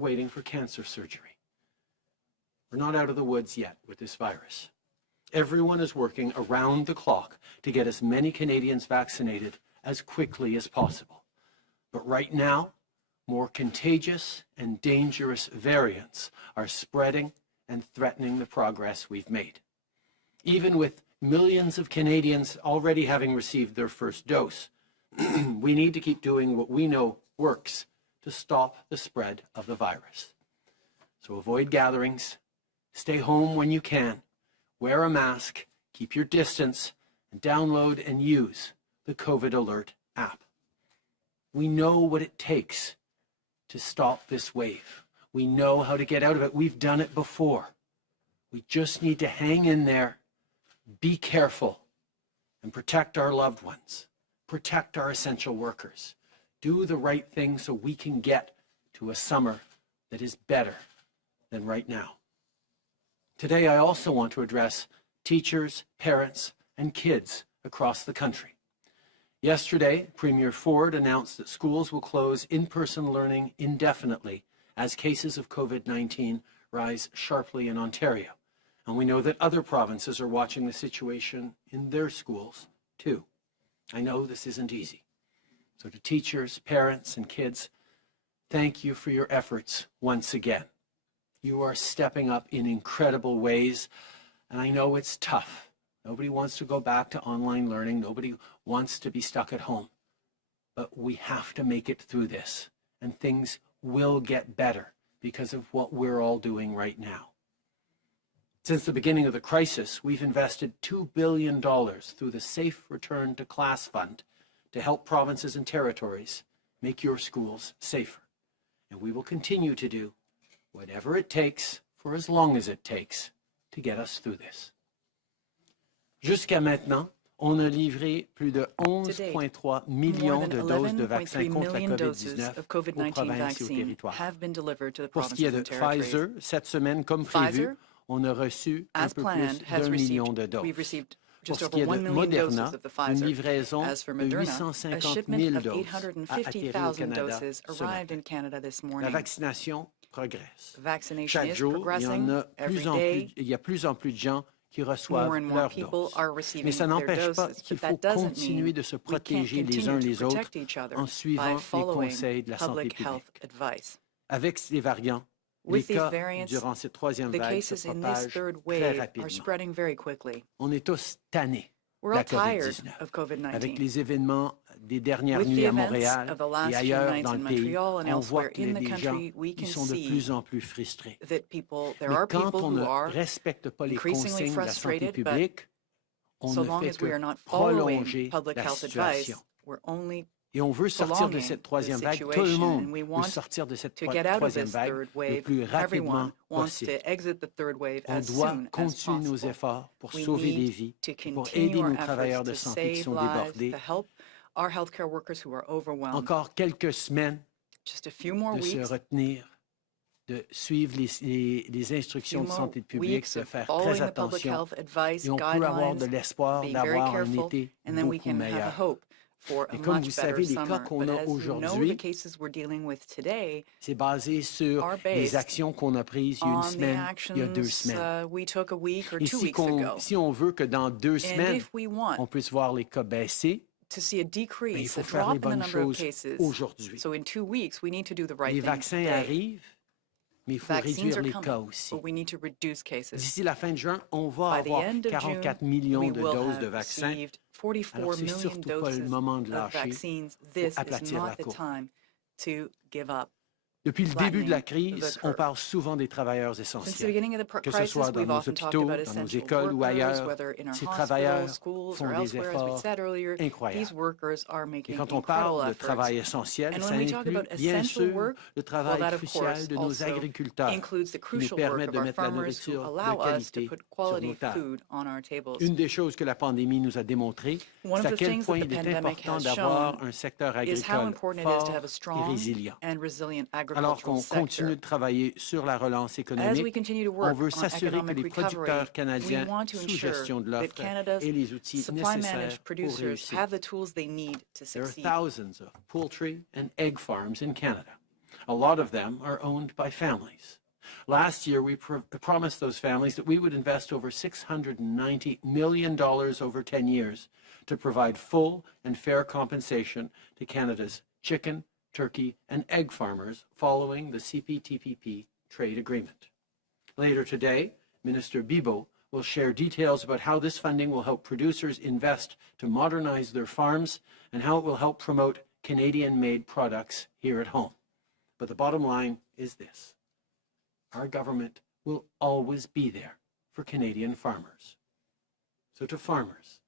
waiting for cancer surgery. We're not out of the woods yet with this virus. Everyone is working around the clock to get as many Canadians vaccinated as quickly as possible. But right now, more contagious and dangerous variants are spreading and threatening the progress we've made. Even with millions of Canadians already having received their first dose, we need to keep doing what we know works to stop the spread of the virus. So avoid gatherings, stay home when you can, wear a mask, keep your distance, and download and use the COVID Alert app. We know what it takes to stop this wave. We know how to get out of it. We've done it before. We just need to hang in there, be careful, and protect our loved ones, protect our essential workers, do the right thing so we can get to a summer that is better than right now. Today, I also want to address teachers, parents, and kids across the country. Yesterday, Premier Ford announced that schools will close in-person learning indefinitely as cases of COVID-19 rise sharply in Ontario. And we know that other provinces are watching the situation in their schools, too. I know this isn't easy. So to teachers, parents, and kids, thank you for your efforts once again. You are stepping up in incredible ways, and I know it's tough. Nobody wants to go back to online learning. Nobody wants to be stuck at home. But we have to make it through this, and things will get better because of what we're all doing right now. Since the beginning of the crisis, we've invested $2 billion through the Safe Return to Class Fund to help provinces and territories make your schools safer. And we will continue to do whatever it takes for as long as it takes to get us through this. Jusqu'à maintenant, on a livré plus de 11,3 millions de doses de vaccins contre la COVID-19 aux provinces et aux territoires. Pour ce qui est de Pfizer, cette semaine, comme prévu, on a reçu un peu plus d'1 million de doses. Pour ce qui est de Moderna, une livraison de 850 000 doses a atterri au Canada ce matin. La vaccination progresse. Chaque jour, il y a plus en plus de gens qui reçoivent leur dose. Mais ça n'empêche pas qu'il faut continuer de se protéger les uns les autres en suivant les conseils de la santé publique. Avec les variants, les cas durant cette troisième vague se propagent très rapidement. On est tous tannés de la COVID-19. Avec les événements des dernières nuits à Montréal et ailleurs dans le pays, on voit qu'il y a des gens qui sont de plus en plus frustrés. Mais quand on ne respecte pas les consignes de la santé publique, on ne fait que prolonger la situation. Et on veut sortir de cette troisième vague, tout le monde veut sortir de cette troisième vague le plus rapidement possible. On doit continuer nos efforts pour sauver des vies, pour aider nos travailleurs de santé qui sont débordés. Encore quelques semaines de se retenir, de suivre les instructions de santé publique, de faire très attention. Et on peut avoir de l'espoir d'avoir un été beaucoup meilleur. Et comme vous savez, les cas qu'on a aujourd'hui, c'est basé sur les actions qu'on a prises il y a une semaine, il y a 2 semaines. Et si on veut que dans 2 semaines, on puisse voir les cas baisser, il faut faire les bonnes choses aujourd'hui. Les vaccins arrivent, mais il faut réduire les cas aussi. D'ici la fin de juin, on va avoir 44 millions de doses de vaccins. Alors, c'est surtout pas le moment de lâcher, il faut aplatir la courbe. Depuis le début de la crise, on parle souvent des travailleurs essentiels. Que ce soit dans nos hôpitaux, dans nos écoles ou ailleurs, ces travailleurs font des efforts incroyables. Et quand on parle de travail essentiel, ça inclut bien sûr le travail crucial de nos agriculteurs qui nous permettent de mettre la nourriture de qualité sur nos tables. Une des choses que la pandémie nous a démontré, c'est à quel point il est important d'avoir un secteur agricole fort et résilient. Alors qu'on continue de travailler sur la relance économique, on veut s'assurer que les producteurs canadiens sous gestion de l'offre aient les outils nécessaires pour réussir. There are thousands of poultry and egg farms in Canada. A lot of them are owned by families. Last year, we promised those families that we would invest over $690 million over 10 years to provide full and fair compensation to Canada's chicken, turkey, and egg farmers following the CPTPP trade agreement. Later today, Minister Bibeau will share details about how this funding will help producers invest to modernize their farms and how it will help promote Canadian-made products here at home. But the bottom line is this: our government will always be there for Canadian farmers. So to farmers,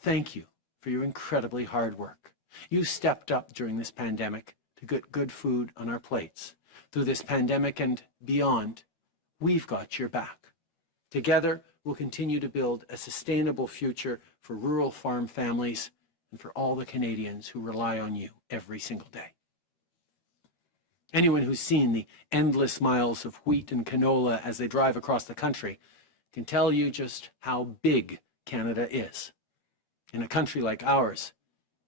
thank you for your incredibly hard work. You stepped up during this pandemic to get good food on our plates. Through this pandemic and beyond, we've got your back. Together, we'll continue to build a sustainable future for rural farm families and for all the Canadians who rely on you every single day. Anyone who's seen the endless miles of wheat and canola as they drive across the country can tell you just how big Canada is. In a country like ours,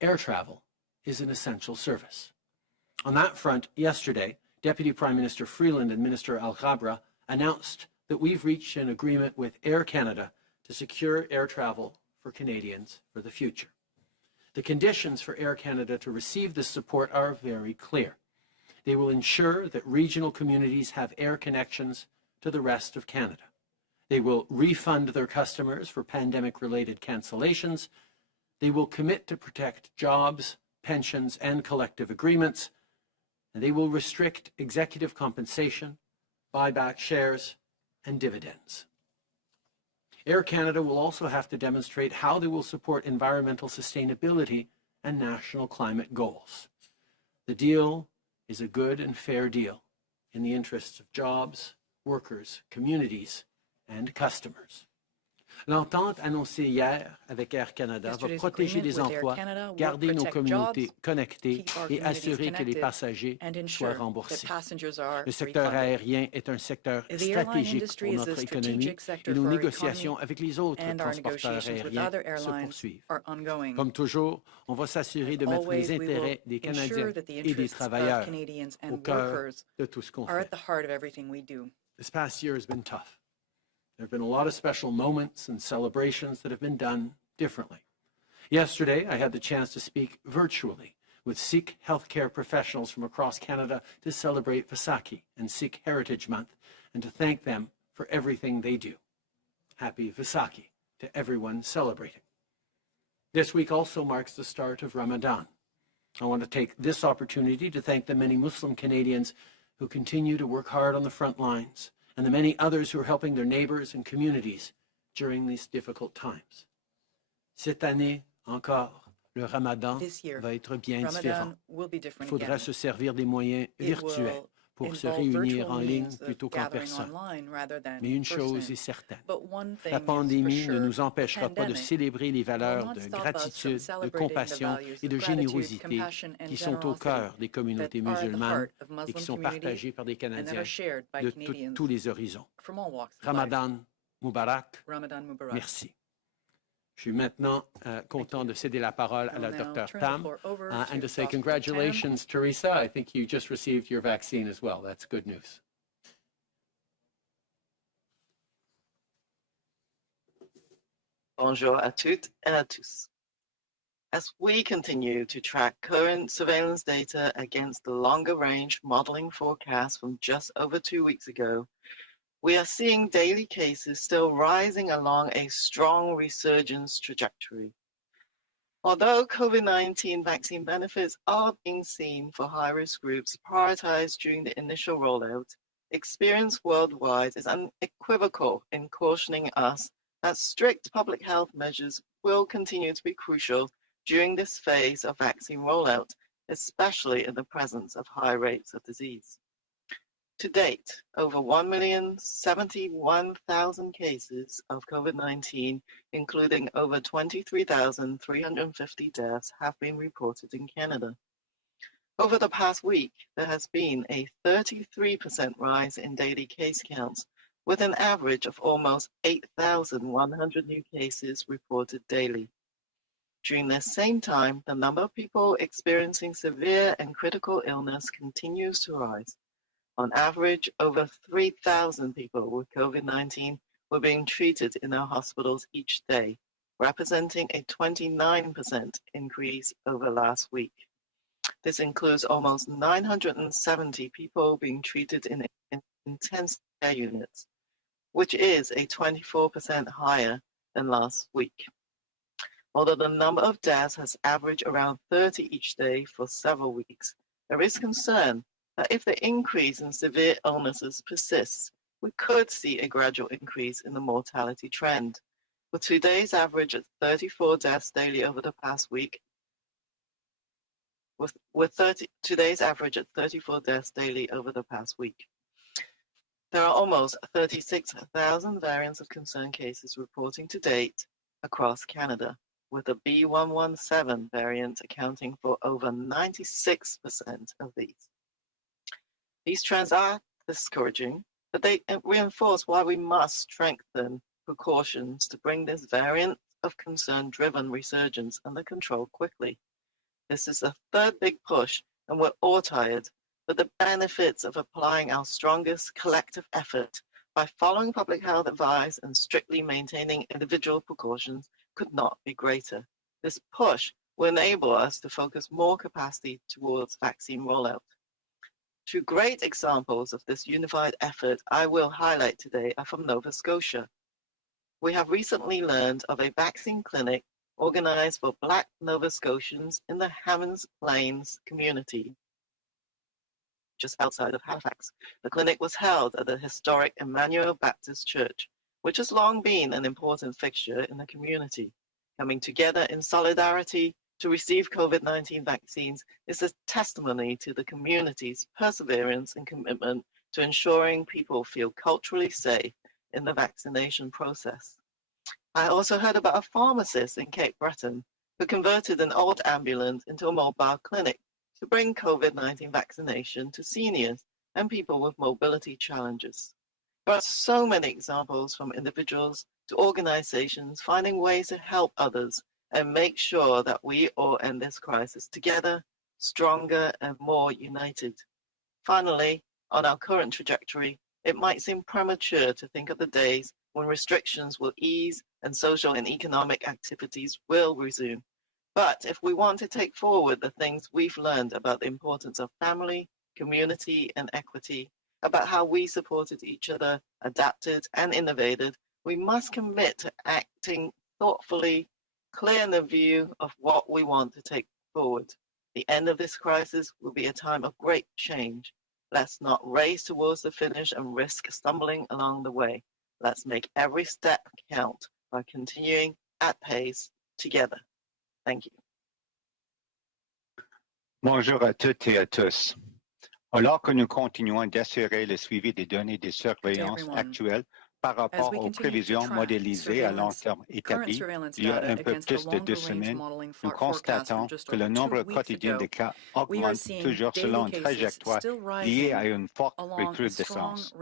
air travel is an essential service. On that front, yesterday, Deputy Prime Minister Freeland and Minister Alghabra announced that we've reached an agreement with Air Canada to secure air travel for Canadians for the future. The conditions for Air Canada to receive this support are very clear. They will ensure that regional communities have air connections to the rest of Canada. They will refund their customers for pandemic-related cancellations. They will commit to protect jobs, pensions, and collective agreements. And they will restrict executive compensation, buy back shares, and dividends. Air Canada will also have to demonstrate how they will support environmental sustainability and national climate goals. The deal is a good and fair deal in the interests of jobs, workers, communities, and customers. L'entente annoncée hier avec Air Canada va protéger les emplois, garder nos communautés connectées et assurer que les passagers soient remboursés. Le secteur aérien est un secteur stratégique pour notre économie et nos négociations avec les autres transporteurs aériens se poursuivent. Comme toujours, on va s'assurer de mettre les intérêts des Canadiens et des travailleurs au cœur de tout ce qu'on fait. This past year has been tough. There have been a lot of special moments and celebrations that have been done differently. Yesterday, I had the chance to speak virtually with Sikh healthcare professionals from across Canada to celebrate Vaisakhi and Sikh Heritage Month and to thank them for everything they do. Happy Vaisakhi to everyone celebrating. This week also marks the start of Ramadan. I want to take this opportunity to thank the many Muslim Canadians who continue to work hard on the front lines, and the many others who are helping their neighbors and communities during these difficult times. Cette année encore, le Ramadan va être bien différent. Il faudra se servir des moyens virtuels pour se réunir en ligne plutôt qu'en personne. Mais une chose est certaine, la pandémie ne nous empêchera pas de célébrer les valeurs de gratitude, de compassion et de générosité qui sont au cœur des communautés musulmanes et qui sont partagées par des Canadiens de tous les horizons. Ramadan Mubarak, merci. Je suis maintenant content de céder la parole à la Dr. Tam and to say congratulations, Teresa. I think you just received your vaccine as well. That's good news. Bonjour à toutes et à tous. As we continue to track current surveillance data against the longer-range modeling forecast from just over 2 weeks ago, we are seeing daily cases still rising along a strong resurgence trajectory. Although COVID-19 vaccine benefits are being seen for high-risk groups prioritized during the initial rollout, experience worldwide is unequivocal in cautioning us that strict public health measures will continue to be crucial during this phase of vaccine rollout, especially in the presence of high rates of disease. To date, over 1,071,000 cases of COVID-19, including over 23,350 deaths, have been reported in Canada. Over the past week, there has been a 33% rise in daily case counts, with an average of almost 8,100 new cases reported daily. During this same time, the number of people experiencing severe and critical illness continues to rise. On average, over 3,000 people with COVID-19 were being treated in our hospitals each day, representing a 29% increase over last week. This includes almost 970 people being treated in intensive care units, which is a 24% higher than last week. Although the number of deaths has averaged around 30 each day for several weeks, there is concern that if the increase in severe illnesses persists, we could see a gradual increase in the mortality trend, with today's average at 34 deaths daily over the past week, today's average at 34 deaths daily over the past week. There are almost 36,000 variants of concern cases reporting to date across Canada, with the B117 variant accounting for over 96% of these. These trends are discouraging, but they reinforce why we must strengthen precautions to bring this variant of concern-driven resurgence under control quickly. This is the third big push, and we're all tired, but the benefits of applying our strongest collective effort by following public health advice and strictly maintaining individual precautions could not be greater. This push will enable us to focus more capacity towards vaccine rollout. Two great examples of this unified effort I will highlight today are from Nova Scotia. We have recently learned of a vaccine clinic organized for Black Nova Scotians in the Hammonds Plains community, just outside of Halifax. The clinic was held at the historic Emmanuel Baptist Church, which has long been an important fixture in the community. Coming together in solidarity to receive COVID-19 vaccines is a testimony to the community's perseverance and commitment to ensuring people feel culturally safe in the vaccination process. I also heard about a pharmacist in Cape Breton who converted an old ambulance into a mobile clinic to bring COVID-19 vaccination to seniors and people with mobility challenges. There are so many examples from individuals to organizations finding ways to help others and make sure that we all end this crisis together, stronger and more united. Finally, on our current trajectory, it might seem premature to think of the days when restrictions will ease and social and economic activities will resume. But if we want to take forward the things we've learned about the importance of family, community, and equity, about how we supported each other, adapted, and innovated, we must commit to acting thoughtfully, clear in the view of what we want to take forward. The end of this crisis will be a time of great change. Let's not race towards the finish and risk stumbling along the way. Let's make every step count by continuing at pace together. Thank you. Bonjour à toutes et à tous. Alors que nous continuons d'assurer le suivi des données de surveillance actuelles par rapport aux prévisions modélisées à long terme établies il y a un peu plus de 2 semaines, nous constatons que le nombre quotidien de cas augmente toujours selon une trajectoire liée à une forte recrudescence.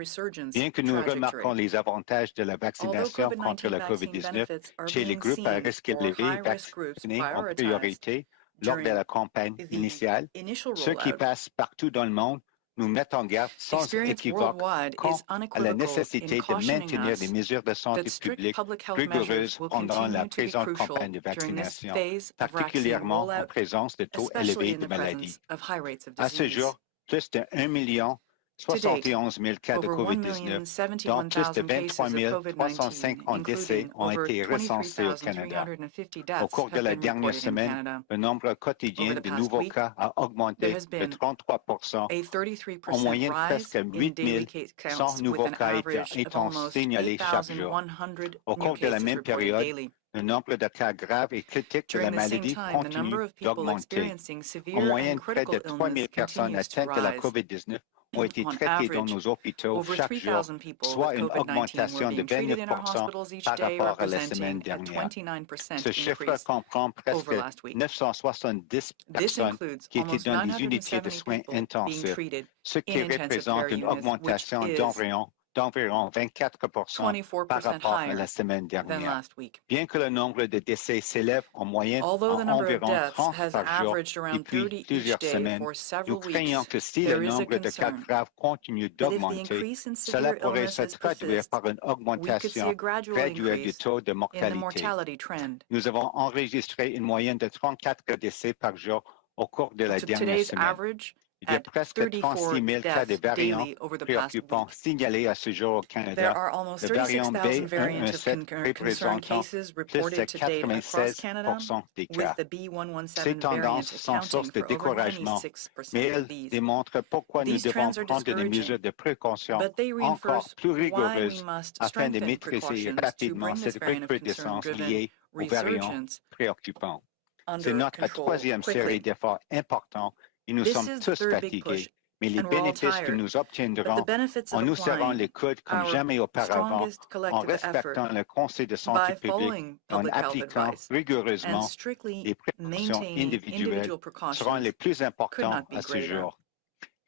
Bien que nous remarquons les avantages de la vaccination contre la COVID-19 chez les groupes à risque élevé vaccinés en priorité lors de la campagne initiale, ceux qui passent partout dans le monde nous mettent en garde sans équivoque quant à la nécessité de maintenir des mesures de santé publique rigoureuses pendant la présente campagne de vaccination, particulièrement en présence de taux élevés de maladies. À ce jour, plus de 1,071 000 cas de COVID-19, dont plus de 23 350 décès ont été recensés au Canada. Au cours de la dernière semaine, le nombre quotidien de nouveaux cas a augmenté de 33%. En moyenne, presque 8 100 nouveaux cas étant signalés chaque jour. Au cours de la même période, le nombre de cas graves et critiques de la maladie continue d'augmenter. En moyenne, près de 3 000 personnes atteintes de la COVID-19 ont été traitées dans nos hôpitaux chaque jour, soit une augmentation de 29% par rapport à la semaine dernière. Ce chiffre comprend presque 970 personnes qui étaient dans les unités de soins intensifs, ce qui représente une augmentation d'environ d'environ 24 par 24% rapport à la higher semaine than dernière. last week. Bien que le nombre de décès s'élève en moyenne Although the à number of environ deaths 30 has par jour averaged around depuis 30 each plusieurs day semaines, for nous several craignons weeks, que si le there is a nombre de cas concern graves continue that if the d'augmenter, increase in cela severe pourrait se illnesses traduire persists, par une we could see a augmentation gradual graduelle du increase taux de in the mortalité. mortality trend. Nous avons enregistré une moyenne de 34 décès par jour au cours de la dernière Today's semaine. average Il y a at presque 34 36 000 cas de deaths variants daily over the past préoccupants week. signalés à ce jour au There Canada. are almost Le variant 36,000 variant of B117 concerned représentant cases plus de reported to date across Canada, 96% des with cas. the Ces B117 tendances variant sont accounting source de for over découragement, 96% mais of elles these. démontrent pourquoi nous These devons trends are prendre des discouraging, mesures de précaution but they encore reinforce plus why we rigoureuses must afin de strengthen maîtriser precautions to rapidement bring this cette variant of concern recrudescence driven liée aux variants resurgence préoccupants. C'est under notre control troisième série quickly. d'efforts importants et nous This sommes is the tous third big push, fatigués, mais les and we're all bénéfices que tired, nous but the obtiendrons benefits en of nous serrant les applying coudes comme our jamais auparavant, strongest en collective effort respectant le Conseil de santé by publique following et en public health appliquant advice and rigoureusement strictly les précautions maintaining individuelles individual seront les precautions plus could importants not be à ce greater. jour.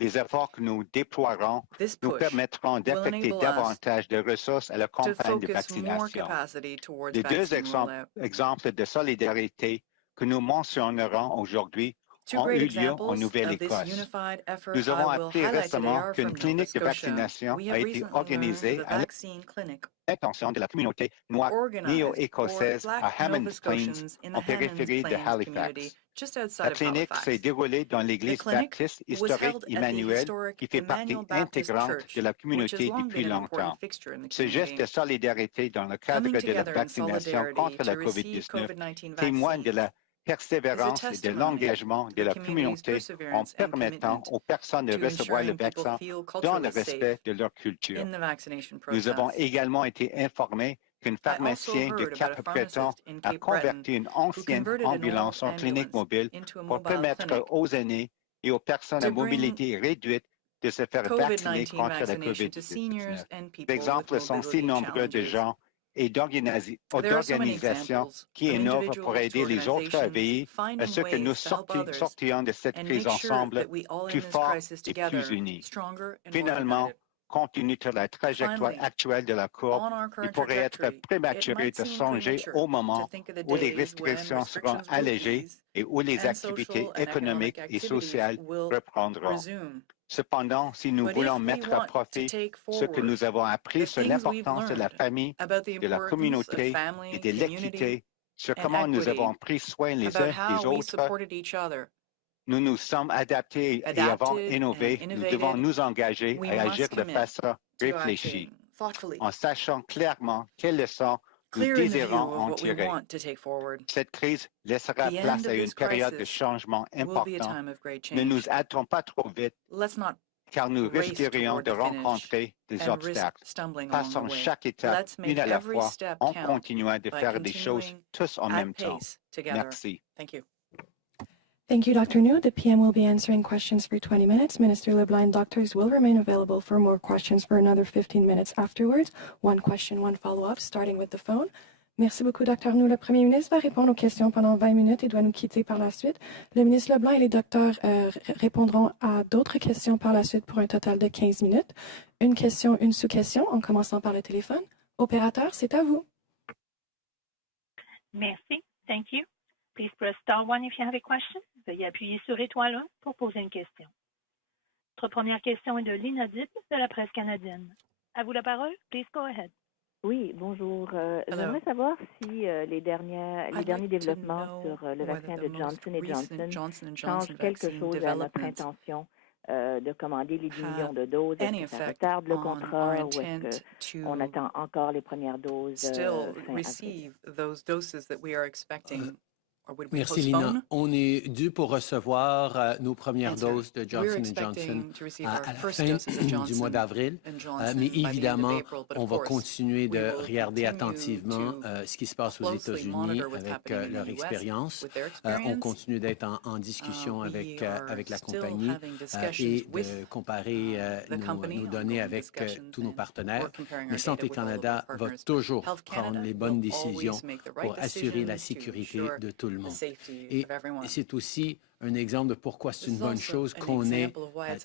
Les efforts que nous déploierons This nous push permettront will d'affecter enable us davantage de ressources à la to campagne de focus more vaccination. capacity towards Les deux vaccine rollout. exemples de solidarité que nous mentionnerons aujourd'hui Two ont great eu lieu en examples of this Nouvelle-Écosse. unified effort Nous I avons will appris highlight today récemment are qu'une from Nova clinique de Scotia. vaccination We a have été recently learned of organisée a à vaccine clinic l'intention de la communauté noire organized for néo-écossaise à Black Hammond Nova Plains, Scotians in the en Hammonds périphérie de Plains community Halifax. just outside La of clinique s'est Halifax. déroulée dans The l'église clinic baptiste was historique held at the Emmanuel, historic qui fait Emmanuel partie Baptist intégrante Church, de la which has communauté long depuis been an important longtemps. fixture in the Ce geste community. de solidarité dans le cadre Coming de la together in vaccination solidarity contre la to receive COVID-19 COVID-19 témoigne de vaccines la persévérance et de testimony l'engagement to de the la community's communauté en perseverance and permettant commitment aux personnes de to recevoir le ensuring people vaccin feel dans le culturally safe respect de leur culture. in the vaccination Nous avons process. également été informés qu'un I also pharmacien de heard about a Cap-Breton pharmacist in a Cape Breton converti une who ancienne converted an old ambulance en clinique ambulance mobile into a pour mobile permettre clinic aux aînés et aux personnes à to bring mobilité réduite de se faire vacciner COVID-19 contre la vaccination to COVID-19. seniors and Les people with exemples sont si mobility nombreux de challenges. gens et There are so many d'organisations examples qui of innovent pour individuals to aider les autres à organizations veiller à finding ce que nous ways to help others sortions de cette and crise make sure ensemble that we all plus end this forts crisis et plus together, unis. stronger and more Finalement, united. compte tenu de la trajectoire Finally, actuelle de la courbe, on our il current pourrait être trajectory, it prématuré might de seem songer premature au to moment think of the où les days when restrictions seront restrictions will allégées ease et où les and activités social and economic économiques et activities sociales will reprendront. resume. Cependant, si nous But voulons if we mettre à want to profit take ce que forward nous avons the appris sur things we've l'importance de la learned famille, about the de la importance of communauté et family, de community, l'équité, sur and comment nous avons equity, pris soin les about uns how des we autres, supported each other, nous nous sommes adaptés et avons adapted and innové, nous devons innovated, nous engager we à agir must de commit façon to réfléchie, acting thoughtfully, en sachant clairement quelles leçons nous clear in the view désirons of en what we tirer. want to take forward. Cette crise laissera The place end à of une this période de crisis changement will be a important. time of great Ne nous change. hâtons pas trop vite, Let's not car nous race risquerions toward de the finish rencontrer des and risk obstacles. stumbling along the Passons way. chaque étape Let's une make à la every fois step en count continuant de by faire des choses continuing tous en at même temps. pace together. Merci. Thank you. Thank you, Dr. New. The PM will be answering questions for 20 minutes. Minister LeBlanc and doctors will remain available for more questions for another 15 minutes afterwards. One question, one follow-up, starting with the phone. Merci beaucoup, Dr. New. Le premier ministre va répondre aux questions pendant 20 minutes et doit nous quitter par la suite. Le ministre LeBlanc et les docteurs répondront à d'autres questions par la suite pour un total de 15 minutes. Une question, une sous-question, en commençant par le téléphone. Opérateur, c'est à vous. Merci. Thank you. Please press star 1 if you have a question. Veuillez appuyer sur étoile 1 pour poser une question. Notre première question est de l'inaudible de la presse canadienne. À vous la parole. Please go ahead. Oui, bonjour. J'aimerais savoir si les derniers développements sur le vaccin de Johnson & Johnson changent quelque chose à notre intention de commander les 10 millions de doses. Est-ce que ça retarde le contrat ou est-ce qu'on attend encore les premières doses fin avril? Merci, Lina. On est dû pour recevoir nos premières doses de Johnson & Johnson à la fin du mois d'avril. Mais évidemment, on va continuer de regarder attentivement ce qui se passe aux États-Unis avec leur expérience. On continue d'être en discussion avec la compagnie et de comparer nos données avec tous nos partenaires. Mais Santé Canada va toujours prendre les bonnes décisions pour assurer la sécurité de tout le monde. le monde. safety Et of everyone. c'est aussi un exemple de pourquoi c'est une bonne chose qu'on ait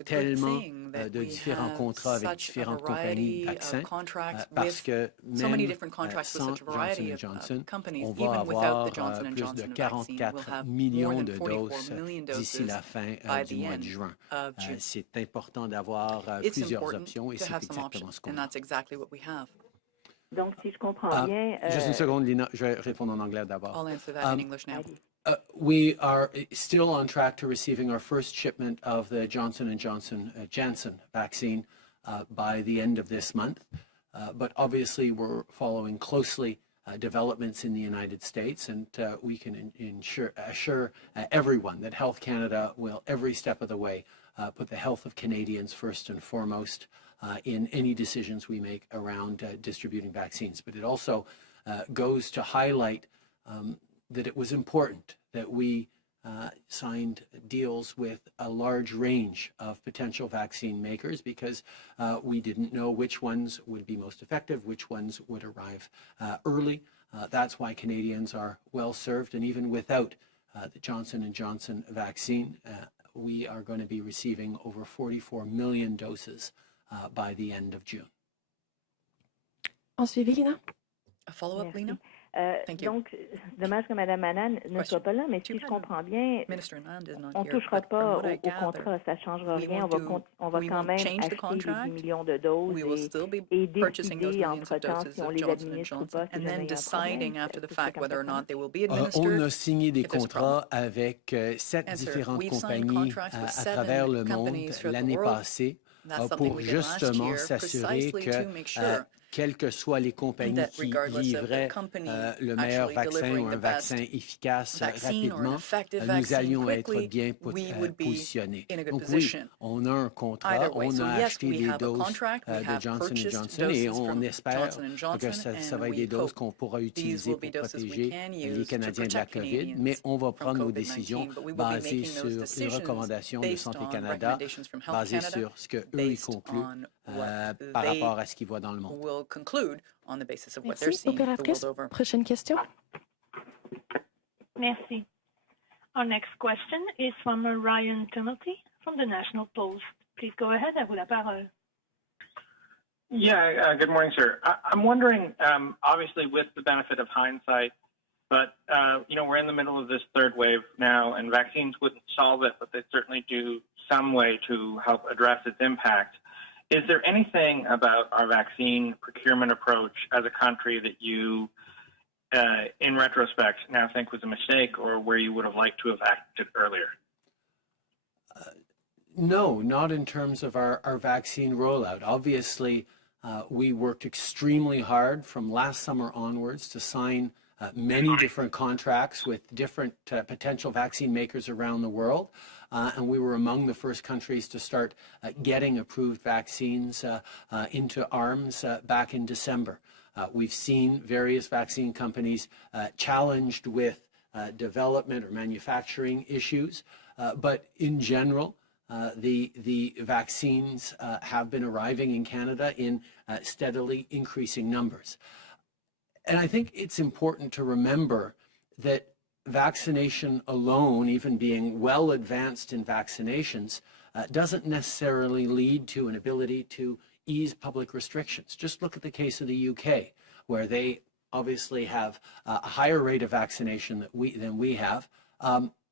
tellement de différents contrats avec différentes compagnies de vaccins, parce que même sans Johnson Johnson, on va avoir plus de 44 millions de doses d'ici la fin du mois de juin. C'est important d'avoir plusieurs options et c'est exactement ce qu'on a. Donc, si je comprends bien... Juste une seconde, Lina, je vais répondre en anglais d'abord. I'll answer that in English now. We are still on track to receiving our first shipment of the Johnson & Johnson Janssen vaccine by the end of this month. But obviously, we're following closely developments in the United States, and we can assure everyone that Health Canada will, every step of the way, put the health of Canadians first and foremost in any decisions we make around distributing vaccines. But it also goes to highlight that it was important that we signed deals with a large range of potential vaccine makers because we didn't know which ones would be most effective, which ones would arrive early. That's why Canadians are well served, and even without the Johnson & Johnson vaccine, we are going to be receiving over 44 million doses by the end of June. En suivi, Lina? A follow-up, Lina? Thank you. Donc, dommage que Mme Anand ne soit pas là, mais si je comprends bien, on ne touchera pas au contrat, ça ne changera rien. On va quand même acheter les 10 millions de doses et décider entre-temps si on les administre ou pas, si jamais il y a un problème. On a signé des contrats avec 7 différentes compagnies à travers le monde l'année passée pour justement s'assurer que quelles que soient les compagnies qui livreraient le meilleur vaccin ou un vaccin efficace rapidement, nous allions être bien positionnés. Donc oui, on a un contrat, on a acheté des doses de Johnson & Johnson et on espère que ça va être des doses qu'on pourra utiliser pour protéger les Canadiens de la COVID, mais on va prendre nos décisions basées sur les recommandations de Santé Canada, basées sur ce qu'eux ils concluent par rapport à ce qu'ils voient dans le monde. Merci. Opératrice, prochaine question. Merci. Our next question is from Ryan Timothy from the National Post. Please go ahead. À vous la parole. Yeah, good morning, sir. I'm wondering, obviously with the benefit of hindsight, but, we're in the middle of this third wave now, and vaccines wouldn't solve it, but they certainly do some way to help address its impact. Is there anything about our vaccine procurement approach as a country that you, in retrospect, now think was a mistake or where you would have liked to have acted earlier? No, not in terms of our vaccine rollout. Obviously, we worked extremely hard from last summer onwards to sign many different contracts with different potential vaccine makers around the world. And we were among the first countries to start getting approved vaccines into arms back in December. We've seen various vaccine companies challenged with development or manufacturing issues, but in general, the vaccines have been arriving in Canada in steadily increasing numbers. And I think it's important to remember that vaccination alone, even being well advanced in vaccinations, doesn't necessarily lead to an ability to ease public restrictions. Just look at the case of the UK, where they obviously have a higher rate of vaccination than we have,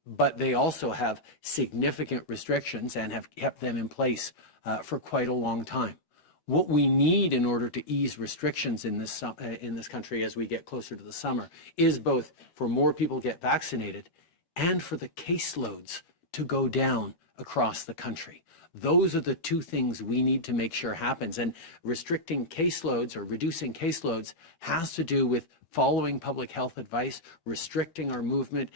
but they also have significant restrictions and have kept them in place for quite a long time. What we need in order to ease restrictions in this country as we get closer to the summer is both for more people to get vaccinated and for the caseloads to go down across the country. Those are the two things we need to make sure happens. And restricting caseloads or reducing caseloads has to do with following public health advice, restricting our movement,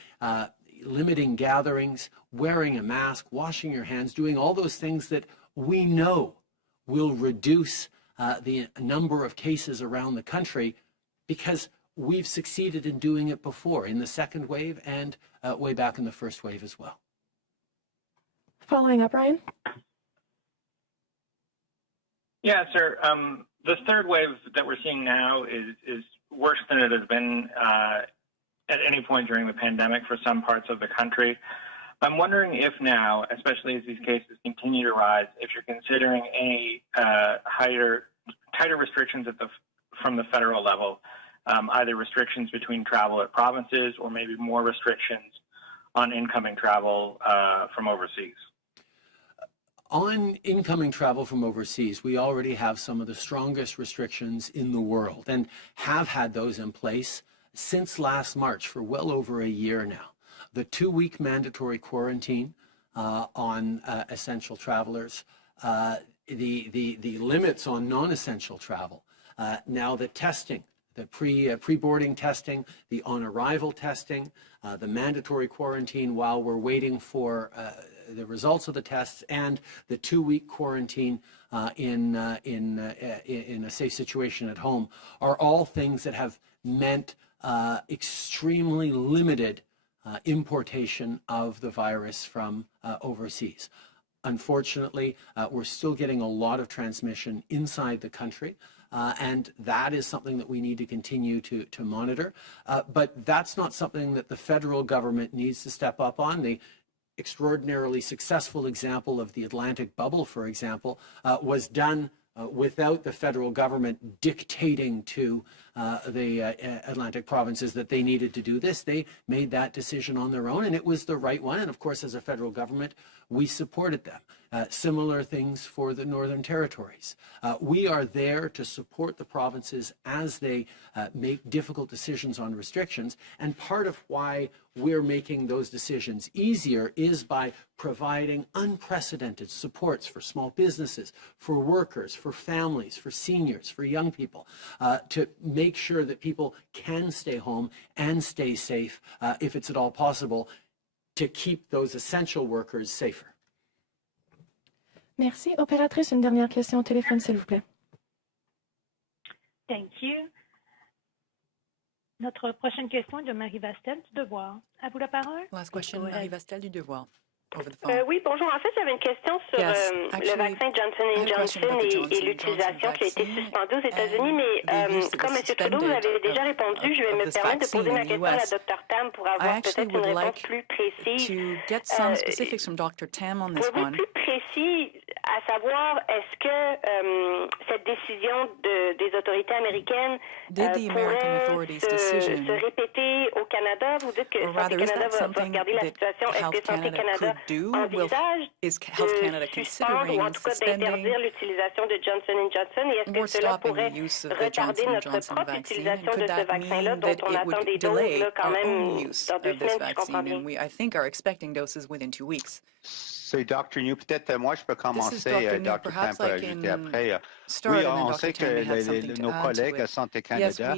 limiting gatherings, wearing a mask, washing your hands, doing all those things that we know will reduce the number of cases around the country because we've succeeded in doing it before in the second wave and way back in the first wave as well. Following up, Ryan? Yeah, sir. The third wave that we're seeing now is worse than it has been at any point during the pandemic for some parts of the country. I'm wondering if now, especially as these cases continue to rise, if you're considering any tighter restrictions from the federal level, either restrictions between travel at provinces or maybe more restrictions on incoming travel from overseas. On incoming travel from overseas, we already have some of the strongest restrictions in the world and have had those in place since last March for well over a year now. The 2-week mandatory quarantine on essential travelers, the limits on non-essential travel, now the testing, the pre-boarding testing, the on-arrival testing, the mandatory quarantine while we're waiting for the results of the tests, and the 2-week quarantine in a safe situation at home are all things that have meant extremely limited importation of the virus from overseas. Unfortunately, we're still getting a lot of transmission inside the country, and that is something that we need to continue to monitor. But that's not something that the federal government needs to step up on. The extraordinarily successful example of the Atlantic bubble, for example, was done without the federal government dictating to the Atlantic provinces that they needed to do this. They made that decision on their own, and it was the right one. And of course, as a federal government, we supported them. Similar things for the Northern Territories. We are there to support the provinces as they make difficult decisions on restrictions. And part of why we're making those decisions easier is by providing unprecedented supports for small businesses, for workers, for families, for seniors, for young people, to make sure that people can stay home and stay safe, if it's at all possible, to keep those essential workers safer. Merci. Opératrice, une dernière question au téléphone, s'il vous plaît. Thank you. Notre prochaine question est de Marie Vastel du Devoir. À vous la parole. Last question, Marie Vastel du Devoir. Over the phone. Oui, bonjour. En fait, j'avais une question sur le vaccin Johnson & Johnson et l'utilisation qui a été suspendue aux États-Unis, mais comme M. Trudeau vous avait déjà répondu, je vais me permettre de poser ma question à la Dr. Tam pour avoir peut-être une réponse plus précise. Pouvez-vous plus précis à savoir est-ce que cette décision des autorités américaines pourrait se répéter au Canada? Vous dites que Santé Canada va regarder la situation. Est-ce que Santé Canada envisage de suspendre ou en tout cas d'interdire l'utilisation de Johnson & Johnson et est-ce que cela pourrait retarder notre propre utilisation de ce vaccin-là dont on attend des doses là, quand même dans 2 semaines, si je comprends bien? C'est Dr. New. Peut-être moi, je peux commencer, Dr. Tam, pour ajouter après. Oui, on sait que nos collègues à Santé Canada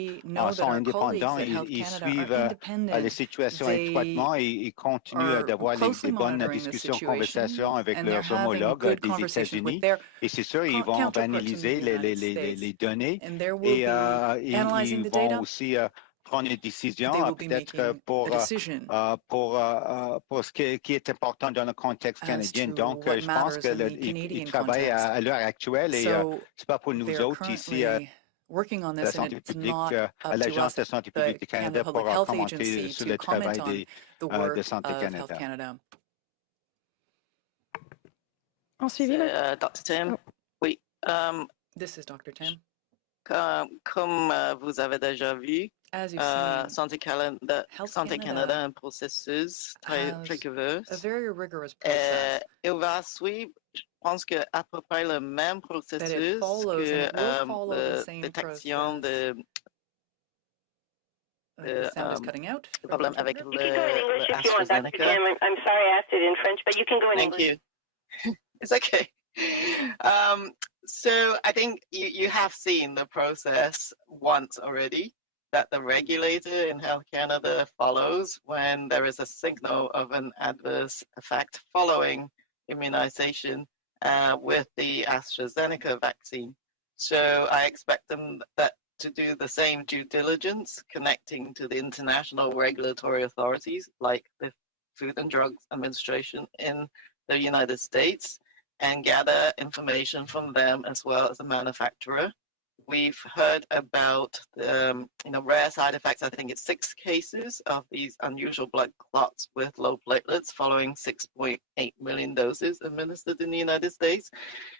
sont indépendants. Ils suivent les situations étroitement et ils continuent d'avoir des bonnes discussions, conversations avec leurs homologues des États-Unis. Et c'est sûr, ils vont analyser les données et ils vont aussi prendre une décision peut-être pour ce qui est important dans le contexte canadien. Donc, je pense qu'ils travaillent à l'heure actuelle et c'est pas pour nous autres ici la santé publique, à l'Agence de santé publique du Canada pour commenter sur le travail de Santé Canada. En suivi, Dr. Tam, oui. This is Dr. Tam. Comme vous avez déjà vu, Santé Canada a un processus très rigoureux. Il va suivre, je pense qu'à peu près le même processus que la détection de problème avec le AstraZeneca. I'm sorry I asked it in French, but you can go in English. Thank you. It's okay. So I think you have seen the process once already that the regulator in Health Canada follows when there is a signal of an adverse effect following immunization with the AstraZeneca vaccine. So I expect them to do the same due diligence connecting to the international regulatory authorities like the Food and Drugs Administration in the United States and gather information from them as well as the manufacturer We've heard about rare side effects. I think it's 6 cases of these unusual blood clots with low platelets following 6.8 million doses administered in the United States.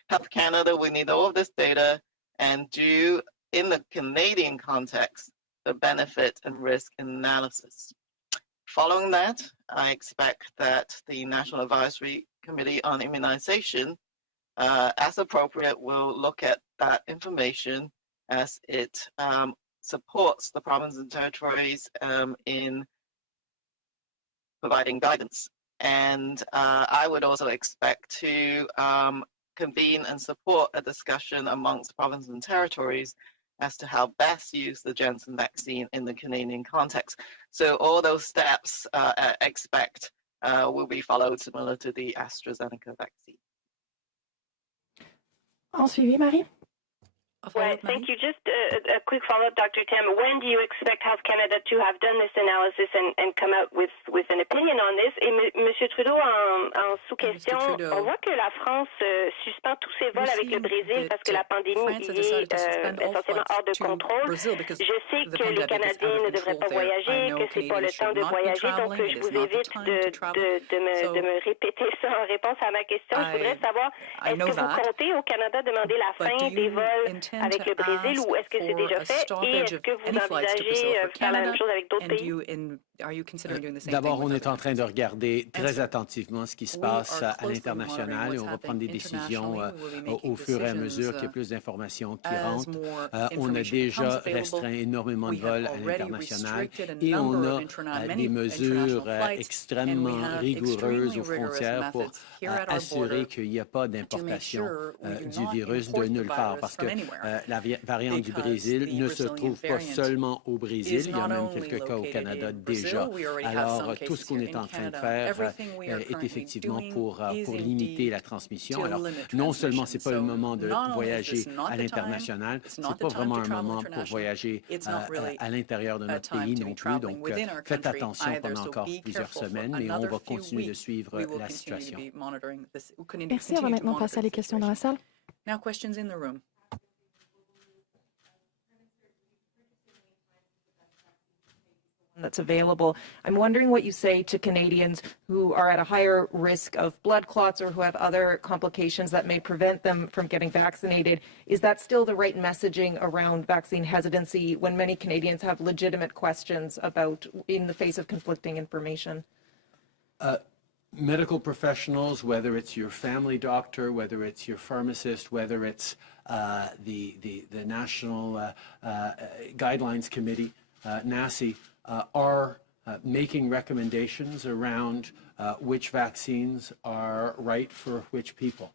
Health Canada, we need all of this data and do, in the Canadian context, the benefit and risk analysis. Following that, I expect that the National Advisory Committee on Immunization, as appropriate, will look at that information as it supports the provinces and territories in providing guidance. And I would also expect to convene and support a discussion amongst provinces and territories as to how best use the Janssen vaccine in the Canadian context. So all those steps I expect will be followed similar to the AstraZeneca vaccine. En suivi, Marie? Well, thank you. Just a quick follow-up, Dr. Tam. When do you expect Health Canada to have done this analysis and come out with an opinion on this? Et Monsieur Trudeau, en sous-question, on voit que la France suspend tous ses vols avec le Brésil parce que la pandémie est essentiellement hors de contrôle. Je sais que les Canadiens ne devraient pas voyager, que c'est pas le temps de voyager, donc je vous évite de me répéter ça en réponse à ma question. Je voudrais savoir, est-ce que vous comptez au Canada demander la fin des vols avec le Brésil ou est-ce que c'est déjà fait et est-ce que vous envisagez faire la même chose avec d'autres pays? D'abord, on est en train de regarder très attentivement ce qui se passe à l'international et on va prendre des décisions au fur et à mesure qu'il y a plus d'informations qui rentrent. On a déjà restreint énormément de vols à l'international et on a des mesures extrêmement rigoureuses aux frontières pour assurer qu'il n'y a pas d'importation du virus de nulle part parce que la variante du Brésil ne se trouve pas seulement au Brésil, il y a même quelques cas au Canada déjà. Alors, tout ce qu'on est en train de faire est effectivement pour limiter la transmission. Alors, non seulement ce n'est pas le moment de voyager à l'international, ce n'est pas vraiment un moment pour voyager à l'intérieur de notre pays non plus. Donc, faites attention pendant encore plusieurs semaines, mais on va continuer de suivre la situation. Merci, on va maintenant passer à les questions dans la salle. Now, questions in the room. That's available. I'm wondering what you say to Canadians who are at a higher risk of blood clots or who have other complications that may prevent them from getting vaccinated. Is that still the right messaging around vaccine hesitancy when many Canadians have legitimate questions about in the face of conflicting information? Medical professionals, whether it's your family doctor, whether it's your pharmacist, whether it's the National Guidelines Committee, NACI, are making recommendations around which vaccines are right for which people.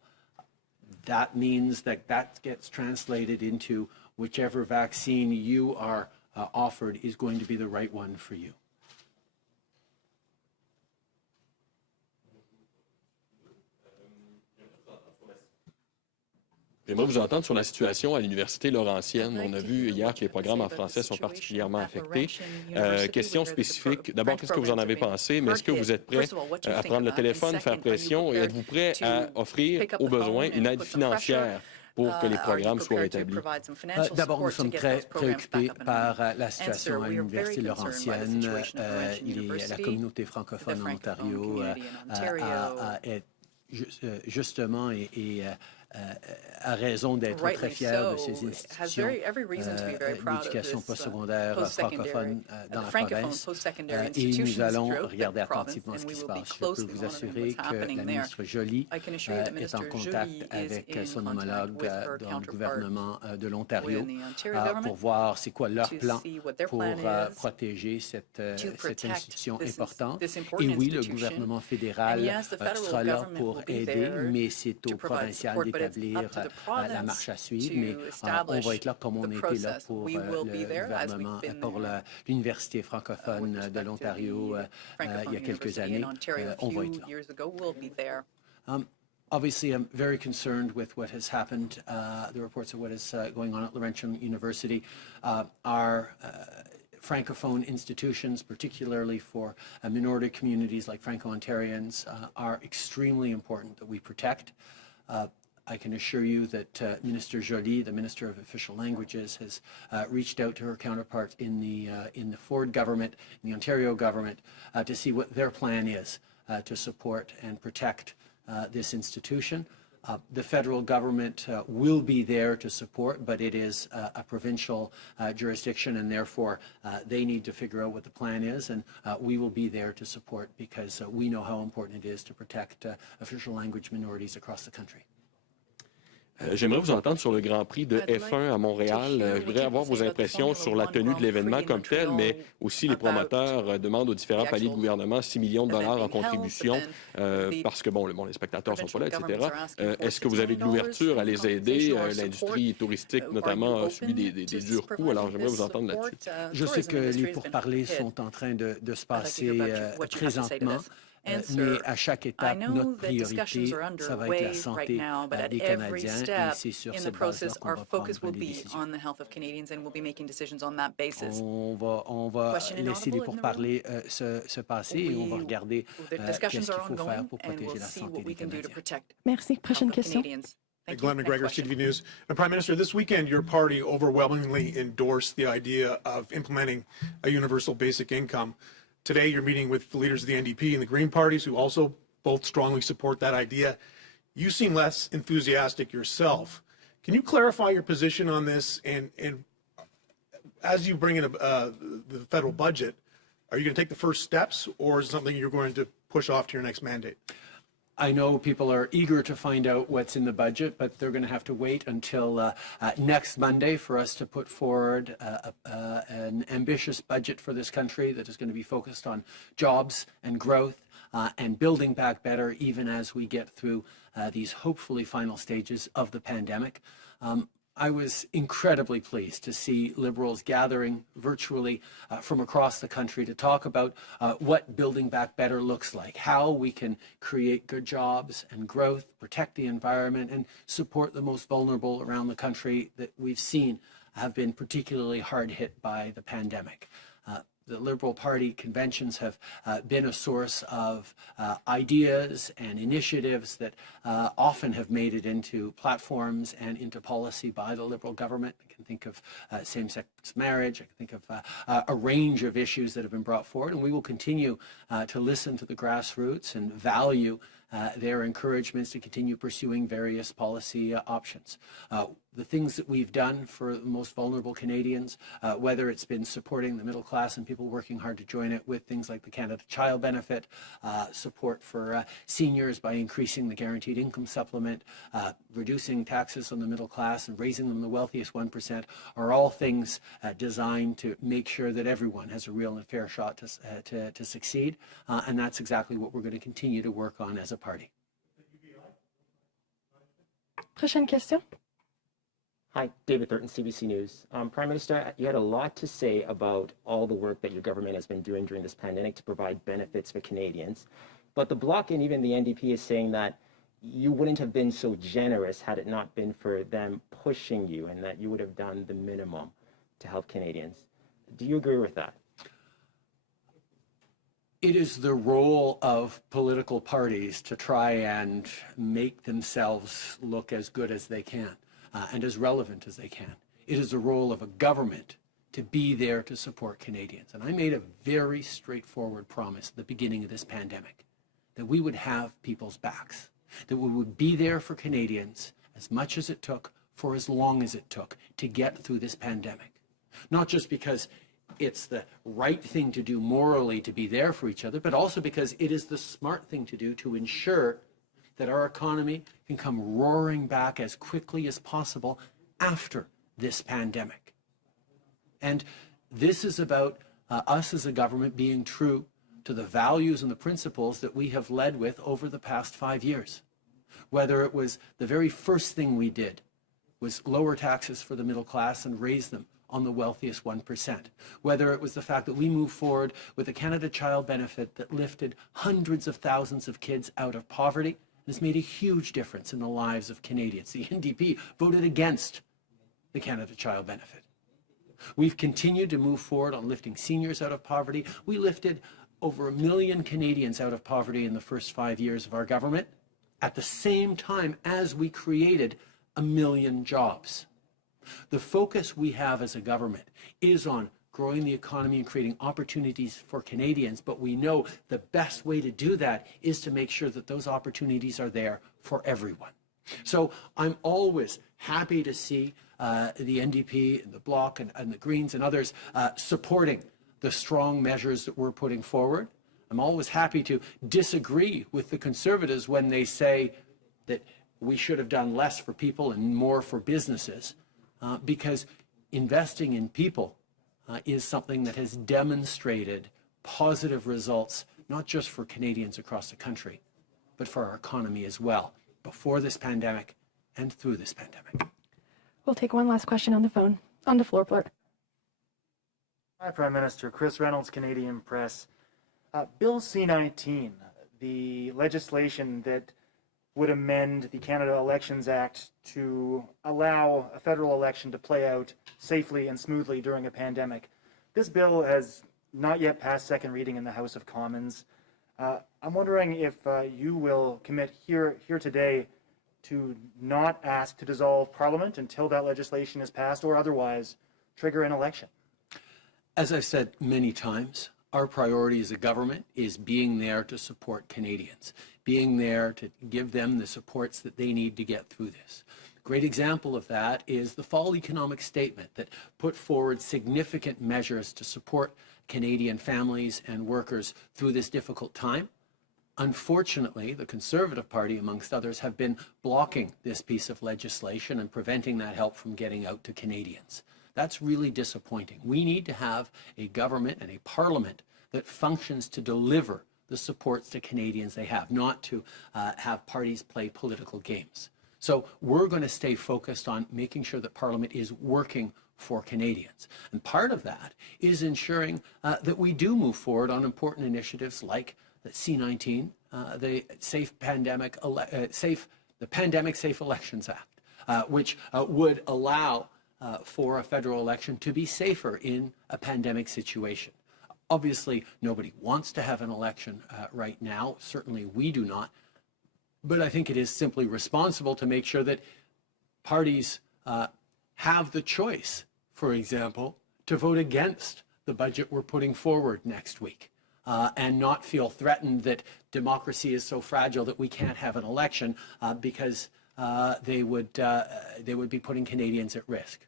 That means that gets translated into whichever vaccine you are offered is going to be the right one for you. J'aimerais vous entendre sur la situation à l'Université Laurentienne. On a vu hier que les programmes en français sont particulièrement affectés. Question spécifique. D'abord, qu'est-ce que vous en avez pensé? Mais est-ce que vous êtes prêt à prendre le téléphone, faire pression et êtes-vous prêt à offrir aux besoins une aide financière pour que les programmes soient rétablis? D'abord, nous sommes très préoccupés par la situation à l'Université Laurentienne. La communauté francophone en Ontario est justement a raison d'être très fier de ces institutions d'éducation postsecondaire francophone dans la province. Et nous allons regarder attentivement ce qui se passe. Je peux vous assurer que la ministre Joly est en contact avec son homologue dans le gouvernement de l'Ontario pour voir c'est quoi leur plan pour protéger cette institution importante. Et oui, le gouvernement fédéral sera là pour aider, mais c'est au provincial d'établir la marche à suivre, mais on va être là comme on était là pour le gouvernement, pour l'Université francophone de l'Ontario il y a quelques années. On va être là. Obviously, I'm very concerned with what has happened, the reports of what is going on at Laurentian University. Our Francophone institutions, particularly for minority communities like Franco-Ontarians, are extremely important that we protect. I can assure you that Minister Joly, the Minister of Official Languages, has reached out to her counterpart in the Ford government, in the Ontario government, to see what their plan is to support and protect this institution. The federal government will be there to support, but it is a provincial jurisdiction, and therefore they need to figure out what the plan is, and we will be there to support because we know how important it is to protect official language minorities across the country. J'aimerais vous entendre sur le Grand Prix de F1 à Montréal. Je voudrais avoir vos impressions sur la tenue de l'événement comme tel, mais aussi les promoteurs demandent aux différents paliers de gouvernement 6 millions de dollars en contribution parce que, bon, les spectateurs sont pas là, etc. Est-ce que vous avez de l'ouverture à les aider? L'industrie touristique, notamment, a subi des durs coups. Alors, j'aimerais vous entendre là-dessus. Je sais que les pourparlers sont en train de se passer présentement. Mais à chaque étape, notre priorité, ça va être la santé des Canadiens et c'est sur cette base-là qu'on va prendre des décisions. On va laisser les pourparlers se passer et on va regarder qu'est-ce qu'il faut faire pour protéger la santé des Canadiens. Merci. Prochaine question. Glenn McGregor, CTV News. Prime Minister, this weekend your party overwhelmingly endorsed the idea of implementing a universal basic income. Today, you're meeting with the leaders of the NDP and the Green parties who also both strongly support that idea. You seem less enthusiastic yourself. Can you clarify your position on this? And as you bring in the federal budget, are you going to take the first steps, or is it something you're going to push off to your next mandate? I know people are eager to find out what's in the budget, but they're going to have to wait until next Monday for us to put forward an ambitious budget for this country that is going to be focused on jobs and growth and building back better even as we get through these hopefully final stages of the pandemic. I was incredibly pleased to see Liberals gathering virtually from across the country to talk about what building back better looks like, how we can create good jobs and growth, protect the environment, and support the most vulnerable around the country that we've seen have been particularly hard hit by the pandemic. The Liberal Party conventions have been a source of ideas and initiatives that often have made it into platforms and into policy by the Liberal government. I can think of same-sex marriage. I can think of a range of issues that have been brought forward, and we will continue to listen to the grassroots and value their encouragements to continue pursuing various policy options. The things that we've done for the most vulnerable Canadians, whether it's been supporting the middle class and people working hard to join it with things like the Canada Child Benefit, support for seniors by increasing the guaranteed income supplement, reducing taxes on the middle class and raising them the wealthiest 1%, are all things designed to make sure that everyone has a real and fair shot to succeed. And that's exactly what we're going to continue to work on as a party. Prochaine question. Hi, David Thornton, CBC News. Prime Minister, you had a lot to say about all the work that your government has been doing during this pandemic to provide benefits for Canadians. But the Bloc and even the NDP is saying that you wouldn't have been so generous had it not been for them pushing you, and that you would have done the minimum to help Canadians. Do you agree with that? It is the role of political parties to try and make themselves look as good as they can. And as relevant as they can. It is the role of a government to be there to support Canadians. And I made a very straightforward promise at the beginning of this pandemic that we would have people's backs, that we would be there for Canadians as much as it took for as long as it took to get through this pandemic. Not just because it's the right thing to do morally to be there for each other, but also because it is the smart thing to do to ensure that our economy can come roaring back as quickly as possible after this pandemic. And this is about us as a government being true to the values and the principles that we have led with over the past 5 years. Whether it was the very first thing we did was lower taxes for the middle class and raise them on the wealthiest 1%. Whether it was the fact that we moved forward with the Canada Child Benefit that lifted hundreds of thousands of kids out of poverty. This made a huge difference in the lives of Canadians. The NDP voted against the Canada Child Benefit. We've continued to move forward on lifting seniors out of poverty. We lifted over 1 million Canadians out of poverty in the first 5 years of our government. at the same time as we created 1 million jobs. The focus we have as a government is on growing the economy and creating opportunities for Canadians, but we know the best way to do that is to make sure that those opportunities are there for everyone. So I'm always happy to see the NDP and the Bloc and the Greens and others supporting the strong measures that we're putting forward. I'm always happy to disagree with the Conservatives when they say that we should have done less for people and more for businesses, because investing in people is something that has demonstrated positive results, not just for Canadians across the country, but for our economy as well, before this pandemic and through this pandemic. We'll take one last question on the phone. On the floor, please. Hi, Prime Minister. Chris Reynolds, Canadian Press. Bill C-19, the legislation that would amend the Canada Elections Act to allow a federal election to play out safely and smoothly during a pandemic. This bill has not yet passed second reading in the House of Commons. I'm wondering if you will commit here today to not ask to dissolve Parliament until that legislation is passed, or otherwise trigger an election. As I've said many times, our priority as a government is being there to support Canadians, being there to give them the supports that they need to get through this. A great example of that is the fall economic statement that put forward significant measures to support Canadian families and workers through this difficult time. Unfortunately, the Conservative Party, amongst others, have been blocking this piece of legislation and preventing that help from getting out to Canadians. That's really disappointing. We need to have a government and a parliament that functions to deliver the supports to Canadians they have, not to have parties play political games. So we're going to stay focused on making sure that Parliament is working for Canadians. And part of that is ensuring that we do move forward on important initiatives like the C-19, the Pandemic Safe Elections Act, which would allow for a federal election to be safer in a pandemic situation. Obviously, nobody wants to have an election right now. Certainly we do not. But I think it is simply responsible to make sure that parties have the choice, for example, to vote against the budget we're putting forward next week. And not feel threatened that democracy is so fragile that we can't have an election because they would be putting Canadians at risk.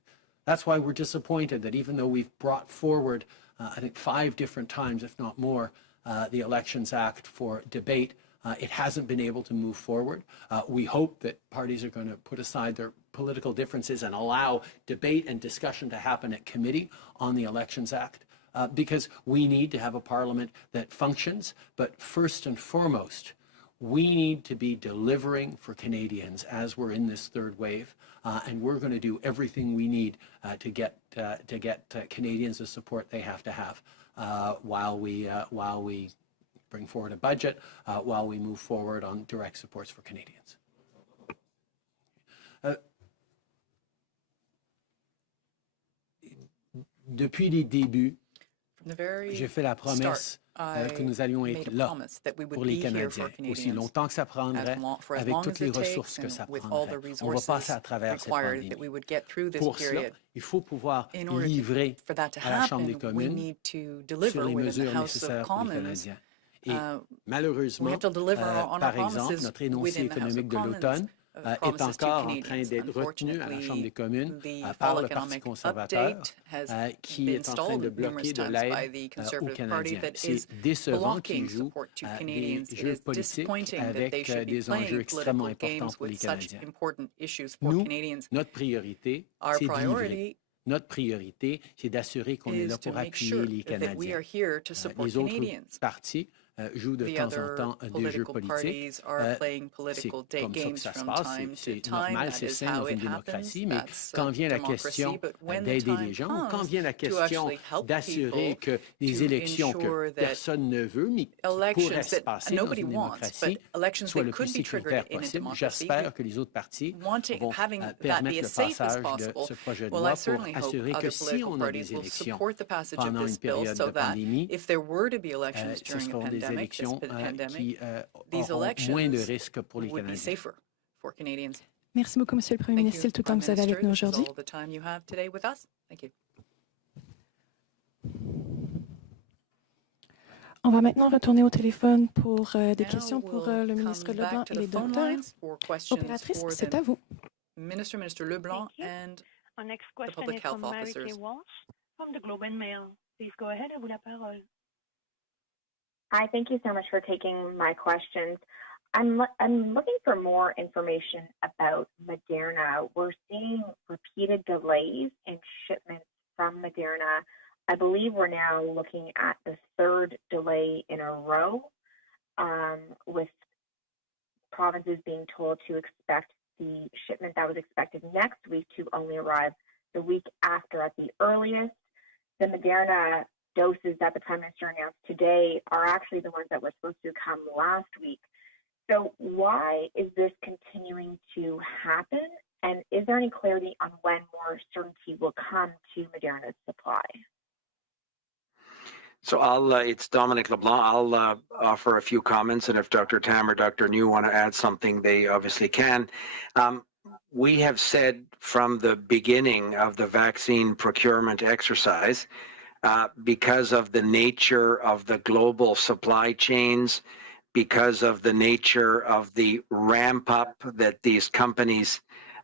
That's why we're disappointed that even though we've brought forward, I think 5 different times, if not more, the Elections Act for debate, it hasn't been able to move forward. We hope that parties are going to put aside their political differences and allow debate and discussion to happen at committee on the Elections Act. Because we need to have a parliament that functions, but first and foremost, we need to be delivering for Canadians as we're in this third wave, and we're going to do everything we need to get Canadians the support they have to have while we bring forward a budget, while we move forward on direct supports for Canadians. Depuis les débuts, j'ai fait la promesse que nous allions être là pour les Canadiens aussi longtemps que ça prendrait, avec toutes les ressources que ça prendrait. On va passer à travers cette pandémie. Pour cela, il faut pouvoir livrer à la Chambre des communes sur les mesures nécessaires pour les Canadiens. Et malheureusement, par exemple, notre énoncé économique de l'automne est encore en train d'être retenu à la Chambre des communes par le Parti conservateur qui est en train de bloquer de l'aide aux Canadiens. C'est décevant qu'ils jouent des jeux politiques avec des enjeux extrêmement importants pour les Canadiens. Nous, notre priorité, c'est de livrer. Notre priorité, c'est d'assurer qu'on est là pour appuyer les Canadiens. Les autres partis jouent de temps en temps des jeux politiques. C'est comme ça que ça se passe, c'est normal, c'est sain dans une démocratie, mais quand vient la question d'aider les gens, quand vient la question d'assurer que des élections que personne ne veut, mais qui pourraient se passer dans une démocratie, soient le plus sécuritaire possible, j'espère que les autres partis vont permettre le passage de ce projet de loi pour assurer que si on a des élections pendant une période de pandémie, ce seront des pandemic, élections qui these auront moins de elections risques pour les would be Canadiens. safer for Canadians. Merci beaucoup, Monsieur le Premier Thank ministre. C'est you, le tout le Prime temps que vous avez avec nous Minister. This is aujourd'hui. all the time you have today with us. Thank you. On va maintenant retourner au téléphone pour des Now questions pour we'll le ministre come Leblanc back to et the les phone docteurs. lines for questions Opératrice, for c'est the à vous. Minister Leblanc, and Our next the question public is health from Mary Kay officers. Walsh from the Globe and Mail. Please go ahead, à vous la parole. Hi, thank you so much for taking my questions. I'm looking for more information about Moderna. We're seeing repeated delays in shipments from Moderna. I believe we're now looking at the third delay in a row, with provinces being told to expect the shipment that was expected next week to only arrive the week after at the earliest. The Moderna doses that the Prime Minister announced today are actually the ones that were supposed to come last week. So why is this continuing to happen? And is there any clarity on when more certainty will come to Moderna's supply? So it's Dominic LeBlanc. I'll offer a few comments, and if Dr. Tam or Dr. New want to add something, they obviously can. We have said from the beginning of the vaccine procurement exercise, because of the nature of the global supply chains, because of the nature of the ramp up that these companies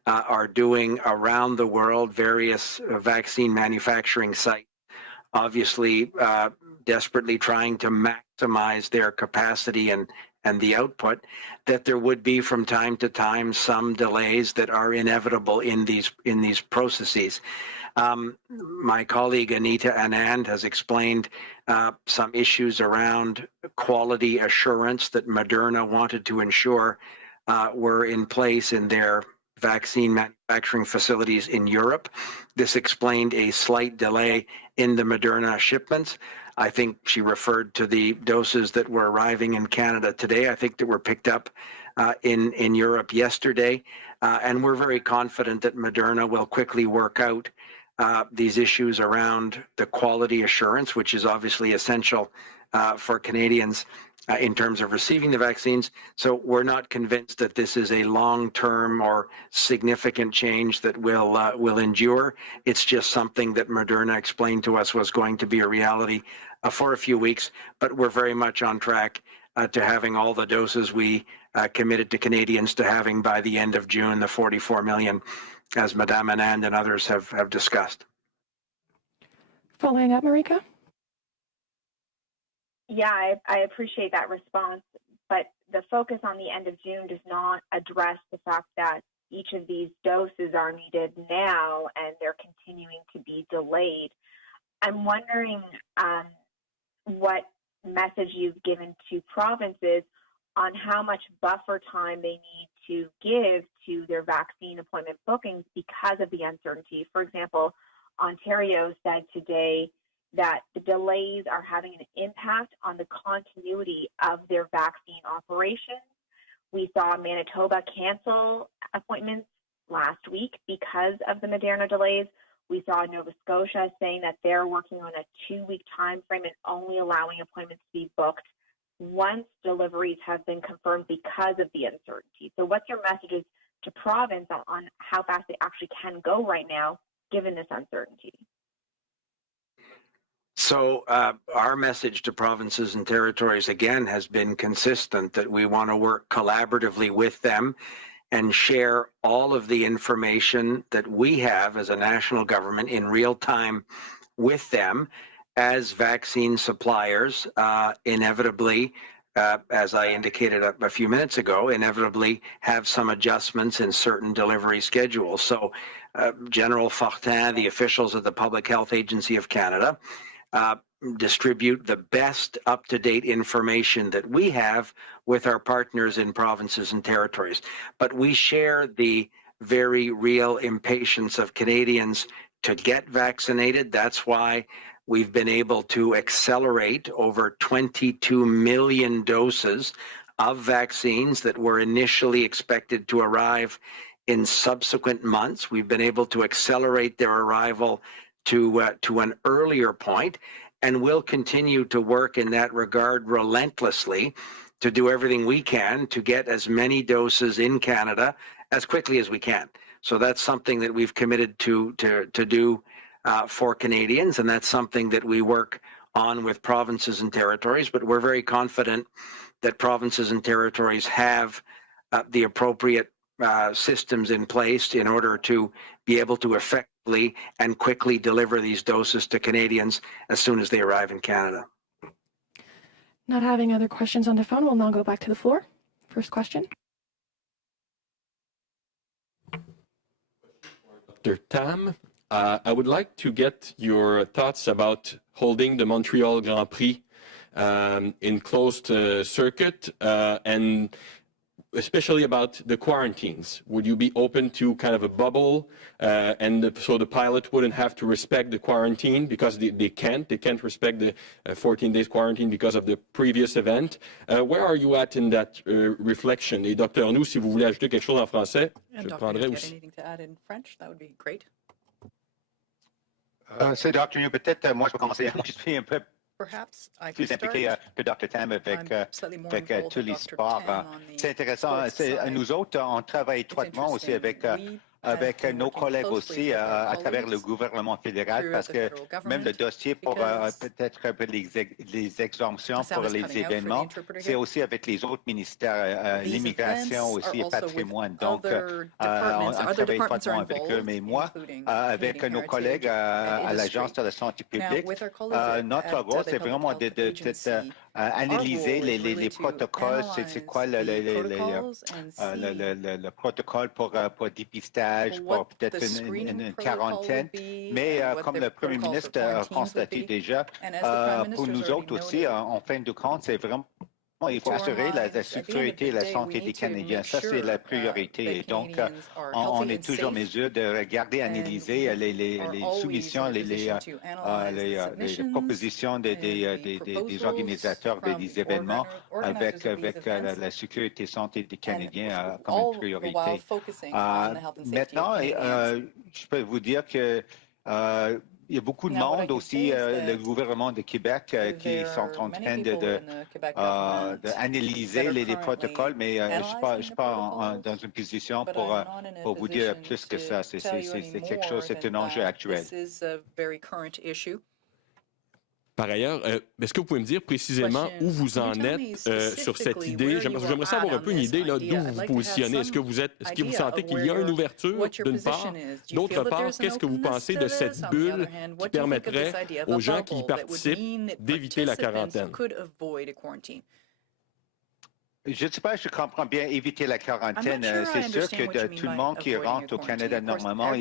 are doing around the world, various vaccine manufacturing sites, obviously desperately trying to maximize their capacity and the output, that there would be from time to time some delays that are inevitable in these processes. My colleague Anita Anand has explained some issues around quality assurance that Moderna wanted to ensure were in place in their vaccine manufacturing facilities in Europe. This explained a slight delay in the Moderna shipments. I think she referred to the doses that were arriving in Canada today. I think that were picked up in Europe yesterday. And we're very confident that Moderna will quickly work out these issues around the quality assurance, which is obviously essential for Canadians in terms of receiving the vaccines. So we're not convinced that this is a long-term or significant change that will endure. It's just something that Moderna explained to us was going to be a reality for a few weeks, but we're very much on track to having all the doses we committed to Canadians to having by the end of June, the 44 million, as Madame Anand and others have discussed. Following up, Marika? Yeah, I appreciate that response, but the focus on the end of June does not address the fact that each of these doses are needed now and they're continuing to be delayed. I'm wondering what message you've given to provinces on how much buffer time they need to give to their vaccine appointment bookings because of the uncertainty. For example, Ontario said today that the delays are having an impact on the continuity of their vaccine operations. We saw Manitoba cancel appointments last week because of the Moderna delays. We saw Nova Scotia saying that they're working on a 2-week time frame and only allowing appointments to be booked once deliveries have been confirmed because of the uncertainty. So what's your messages to province on how fast they actually can go right now, given this uncertainty? So our message to provinces and territories, again, has been consistent that we want to work collaboratively with them and share all of the information that we have as a national government in real time with them as vaccine suppliers, inevitably, as I indicated a few minutes ago, inevitably have some adjustments in certain delivery schedules. So General Fortin, the officials of the Public Health Agency of Canada, distribute the best up-to-date information that we have with our partners in provinces and territories. But we share the very real impatience of Canadians to get vaccinated. That's why we've been able to accelerate over 22 million doses of vaccines that were initially expected to arrive in subsequent months. We've been able to accelerate their arrival to an earlier point, and we'll continue to work in that regard relentlessly to do everything we can to get as many doses in Canada as quickly as we can. So that's something that we've committed to do for Canadians, and that's something that we work on with provinces and territories, but we're very confident that provinces and territories have the appropriate systems in place in order to be able to effectively and quickly deliver these doses to Canadians as soon as they arrive in Canada. Not having other questions on the phone, we'll now go back to the floor. First question. Dr. Tam, I would like to get your thoughts about holding the Montreal Grand Prix in closed circuit and especially about the quarantines. Would you be open to kind of a bubble so the pilot wouldn't have to respect the quarantine because they can't respect the 14 days quarantine because of the previous event? Where are you at in that reflection? Et Dr. Nou, si vous voulez ajouter quelque chose en français, je le prendrai aussi. Anything to add in French? That would be great. C'est Dr. New, peut-être moi je peux commencer. Je suis un peu Perhaps I plus could impliqué start. que Dr. Tam avec tous les sports. C'est intéressant. Nous autres, on travaille étroitement aussi avec nos collègues aussi à travers le gouvernement fédéral parce que même le dossier pour peut-être un peu les exemptions pour les événements, c'est aussi avec les autres ministères, l'immigration aussi et patrimoine. Donc, on travaille étroitement avec eux. Mais moi, avec nos collègues à l'Agence de la santé publique, notre rôle, c'est vraiment d'analyser les protocoles, c'est quoi le protocole pour dépistage, pour peut-être une quarantaine. Mais comme le Premier ministre a constaté déjà, pour nous autres aussi, en fin de compte, c'est vraiment il faut assurer la sécurité et la santé des Canadiens. Ça, c'est la priorité. Et donc, on est toujours en mesure de regarder, analyser les soumissions, les propositions des organisateurs des événements avec la sécurité et santé des Canadiens comme une priorité. Maintenant, je peux vous dire que il y a beaucoup de monde aussi, le gouvernement de Québec qui sont en train d'analyser les protocoles, mais je ne suis pas dans une position pour vous dire plus que ça. C'est quelque chose, c'est un enjeu actuel. Par ailleurs, est-ce que vous pouvez me dire précisément où vous en êtes sur cette idée? J'aimerais savoir un peu une idée d'où vous vous positionnez. Est-ce que vous sentez qu'il y a une ouverture d'une part? D'autre part, qu'est-ce que vous pensez de cette bulle qui permettrait aux gens qui y participent d'éviter la quarantaine? Je ne sais pas, je comprends bien éviter la quarantaine. C'est sûr que tout le monde qui rentre au Canada normalement,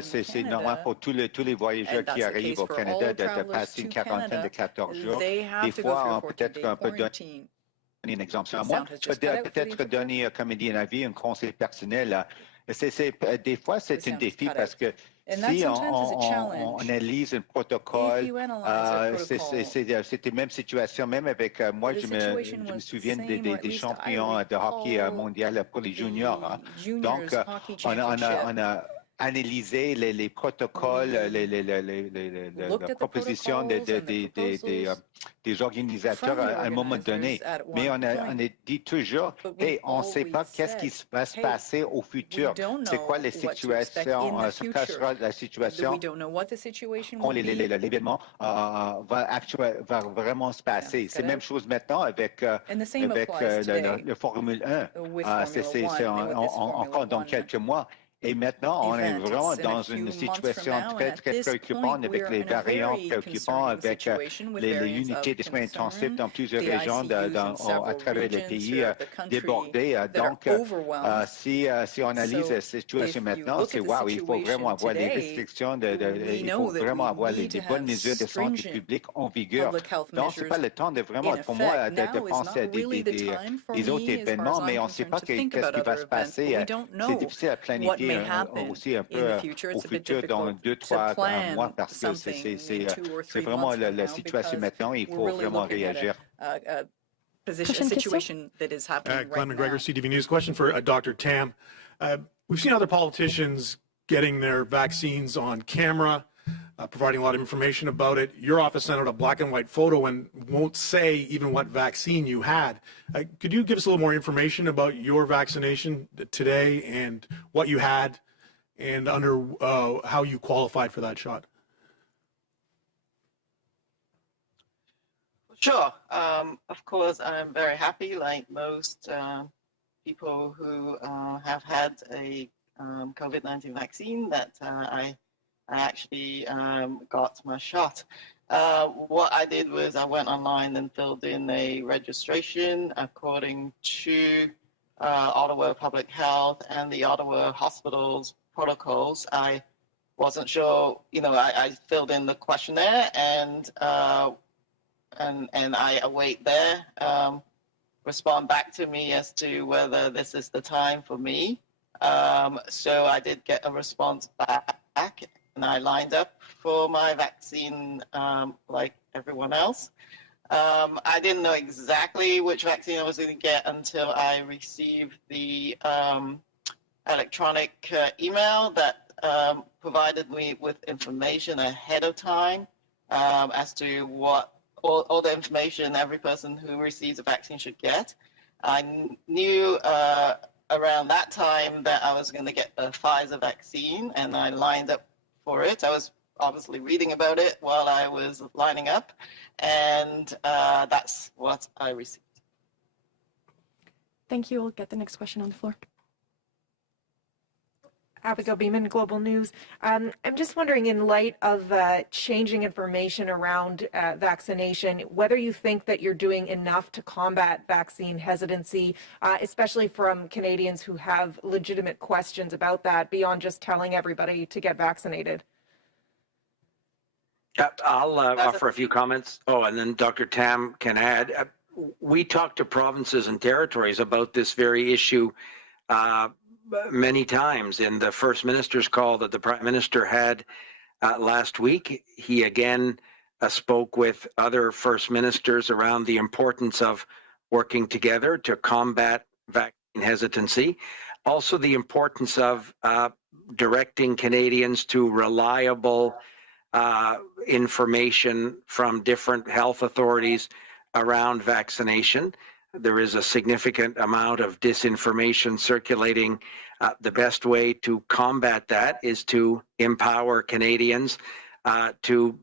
c'est normal pour tous les voyageurs qui arrivent au Canada de passer une quarantaine de 14 jours. Des fois, peut-être on peut donner une exemption. Moi, je peux peut-être donner, comme il dit un avis, un conseil personnel. Des fois, c'est un défi parce que si on analyse un protocole, c'est la même situation, même avec moi, je me souviens des champions de hockey mondial pour les juniors. Donc, on a analysé les protocoles, la proposition des organisateurs à un moment donné. Mais on a dit toujours, hey, on ne sait pas qu'est-ce qui va se passer au futur. C'est quoi les situations, ce sera la situation quand l'événement va vraiment se passer. C'est la même chose maintenant avec le Formule 1. C'est encore dans quelques mois. Et maintenant, on est vraiment dans une situation très, très préoccupante avec les variants préoccupants, avec les unités de soins intensifs dans plusieurs régions à travers le pays débordées. Donc, si on analyse la situation maintenant, c'est wow, il faut vraiment avoir les restrictions, il faut vraiment avoir les bonnes mesures de santé publique en vigueur. Donc, ce n'est pas le temps de vraiment, pour moi, de penser à des autres événements, mais on ne sait pas qu'est-ce qui va se passer. C'est difficile à planifier aussi un peu au futur dans 2-3 mois parce que c'est vraiment la situation maintenant. Il faut vraiment réagir. Situation that is happening Glenn right McGregor, now. CTV News. Question for Dr. Tam. We've seen other politicians getting their vaccines on camera. providing a lot of information about it. Your office sent out a black and white photo and won't say even what vaccine you had. Could you give us a little more information about your vaccination today and what you had and under how you qualified for that shot? Sure. Of course, I'm very happy, like most people who have had a COVID-19 vaccine, that I actually got my shot. What I did was I went online and filled in a registration according to Ottawa Public Health and the Ottawa Hospitals protocols. I wasn't sure, I filled in the questionnaire and I await their respond back to me as to whether this is the time for me. So I did get a response back, and I lined up for my vaccine like everyone else. I didn't know exactly which vaccine I was going to get until I received the electronic email that provided me with information ahead of time as to what all the information every person who receives a vaccine should get. I knew around that time that I was going to get a Pfizer vaccine, and I lined up for it. I was obviously reading about it while I was lining up, and that's what I received. Thank you. We'll get the next question on the floor. Abigail Beeman, Global News. I'm just wondering, in light of changing information around vaccination, whether you think that you're doing enough to combat vaccine hesitancy, especially from Canadians who have legitimate questions about that beyond just telling everybody to get vaccinated. I'll offer a few comments. Oh, and then Dr. Tam can add. We talked to provinces and territories about this very issue many times. In the First Minister's call that the Prime Minister had last week, he again spoke with other First Ministers around the importance of working together to combat vaccine hesitancy. Also, the importance of directing Canadians to reliable information from different health authorities around vaccination. There is a significant amount of disinformation circulating. The best way to combat that is to empower Canadians to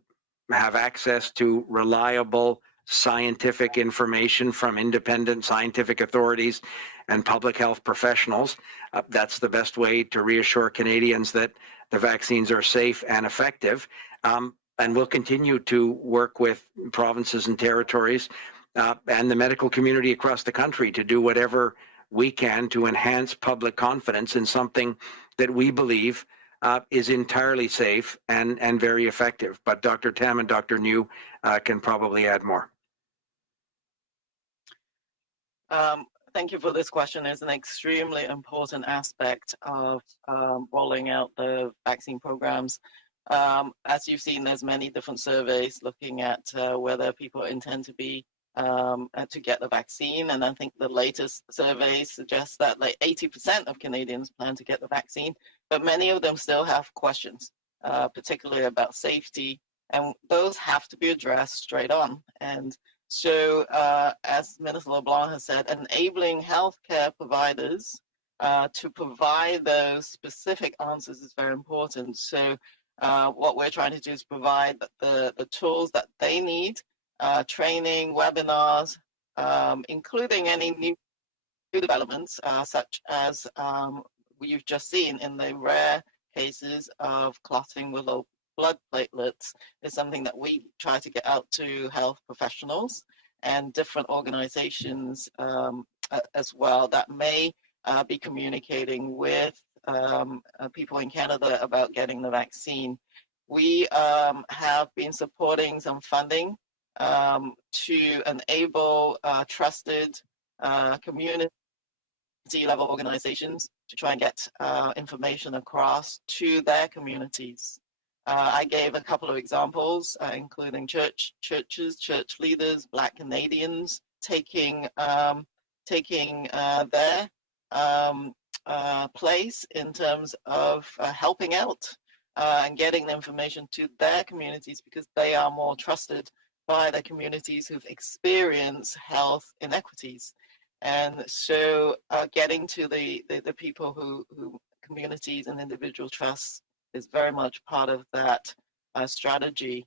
have access to reliable scientific information from independent scientific authorities and public health professionals. That's the best way to reassure Canadians that the vaccines are safe and effective. And we'll continue to work with provinces and territories and the medical community across the country to do whatever we can to enhance public confidence in something that we believe is entirely safe and very effective. But Dr. Tam and Dr. New can probably add more. Thank you for this question. It's an extremely important aspect of rolling out the vaccine programs. As you've seen, there's many different surveys looking at whether people intend to be to get the vaccine, and I think the latest survey suggests that like 80% of Canadians plan to get the vaccine, but many of them still have questions, particularly about safety, and those have to be addressed straight on. And so, as Minister LeBlanc has said, enabling healthcare providers to provide those specific answers is very important. So, what we're trying to do is provide the tools that they need, training, webinars, including any new developments, such as we've just seen in the rare cases of clotting with low blood platelets, is something that we try to get out to health professionals and different organizations as well that may be communicating with people in Canada about getting the vaccine. We have been supporting some funding to enable trusted community level organizations to try and get information across to their communities. I gave a couple of examples, including churches, church leaders, Black Canadians taking their place in terms of helping out and getting the information to their communities because they are more trusted by the communities who've experienced health inequities. And so getting to the people who communities and individual trusts is very much part of that strategy.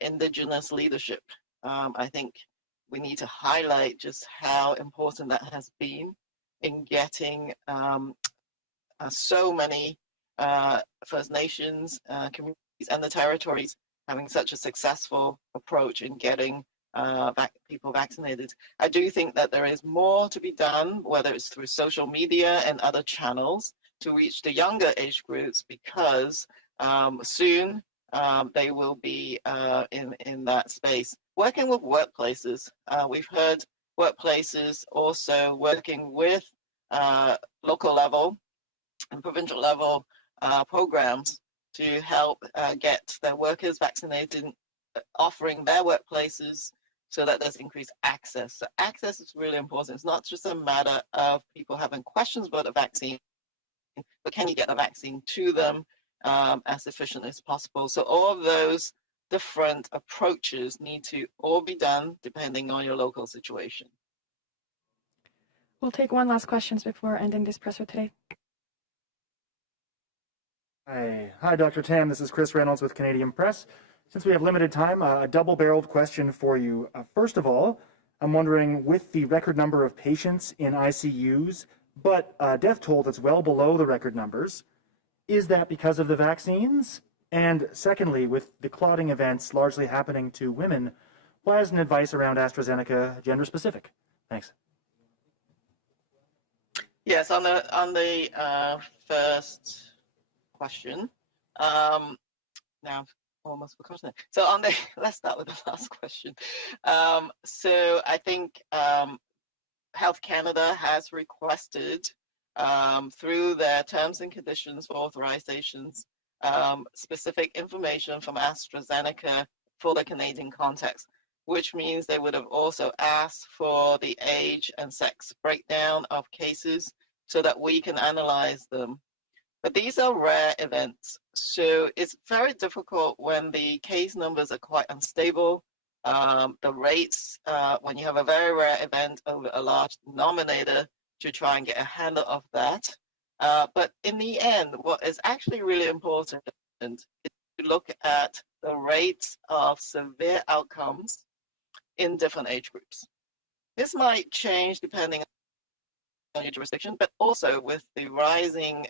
Indigenous leadership. I think we need to highlight just how important that has been in getting so many First Nations communities and the territories having such a successful approach in getting people vaccinated. I do think that there is more to be done, whether it's through social media and other channels, to reach the younger age groups because soon they will be in that space. Working with workplaces, we've heard workplaces also working with local level and provincial level programs to help get their workers vaccinated, offering their workplaces so that there's increased access. So access is really important. It's not just a matter of people having questions about a vaccine, but can you get the vaccine to them as efficiently as possible? So all of those different approaches need to all be done depending on your local situation. We'll take one last question before ending this press for today. Hi, Dr. Tam. This is Chris Reynolds with Canadian Press. Since we have limited time, a double-barreled question for you. First of all, I'm wondering, with the record number of patients in ICUs, but death toll that's well below the record numbers, is that because of the vaccines? And secondly, with the clotting events largely happening to women, why isn't advice around AstraZeneca gender-specific? Thanks. Yes, on the first question. Now I've almost forgotten it. So let's start with the last question. So I think Health Canada has requested through their terms and conditions for authorizations specific information from AstraZeneca for the Canadian context, which means they would have also asked for the age and sex breakdown of cases so that we can analyze them. But these are rare events, so it's very difficult when the case numbers are quite unstable. The rates, when you have a very rare event over a large denominator, to try and get a handle of that. But in the end, what is actually really important is to look at the rates of severe outcomes in different age groups. This might change depending on your jurisdiction, but also with the rising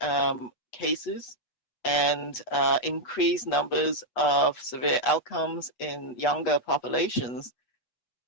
cases and increased numbers of severe outcomes in younger populations,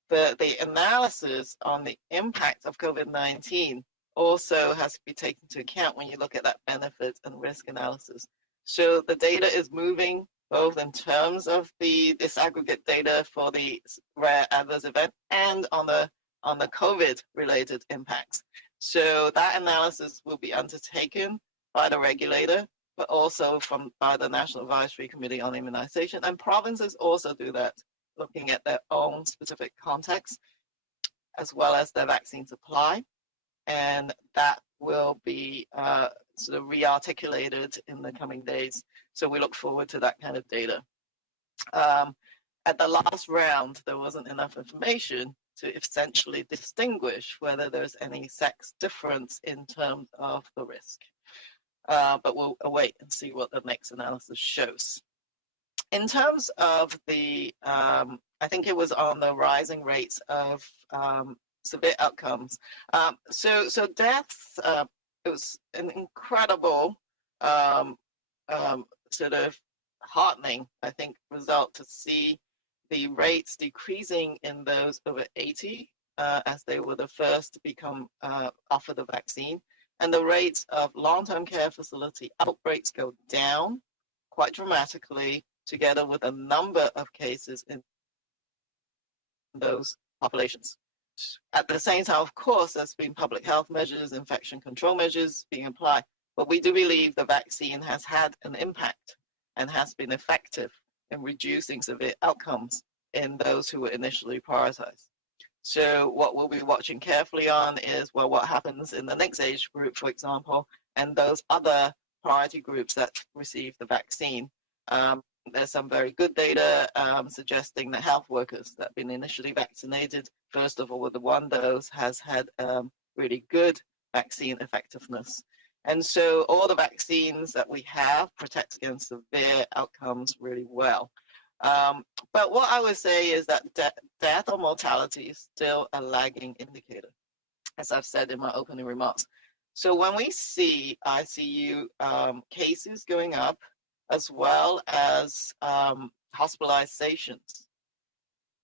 the analysis on the impact of COVID-19 also has to be taken into account when you look at that benefit and risk analysis. So the data is moving both in terms of the disaggregate data for the rare adverse event and on the COVID-related impacts. So that analysis will be undertaken by the regulator, but also by the National Advisory Committee on Immunization. And provinces also do that, looking at their own specific context, as well as their vaccine supply. And that will be sort of re-articulated in the coming days. So we look forward to that kind of data. At the last round, there wasn't enough information to essentially distinguish whether there's any sex difference in terms of the risk. But we'll await and see what the next analysis shows. In terms of the, I think it was on the rising rates of severe outcomes. So deaths, it was an incredible sort of heartening, I think, result to see the rates decreasing in those over 80 as they were the first to become offered the vaccine. And the rates of long-term care facility outbreaks go down quite dramatically, together with a number of cases in those populations. At the same time, of course, there's been public health measures, infection control measures being applied, but we do believe the vaccine has had an impact and has been effective in reducing severe outcomes in those who were initially prioritized. So what we'll be watching carefully on is, well, what happens in the next age group, for example, and those other priority groups that receive the vaccine. There's some very good data suggesting that health workers that have been initially vaccinated, first of all with the one dose, has had really good vaccine effectiveness. And so all the vaccines that we have protect against severe outcomes really well. But what I would say is that death or mortality is still a lagging indicator, as I've said in my opening remarks. So when we see ICU cases going up, as well as hospitalizations,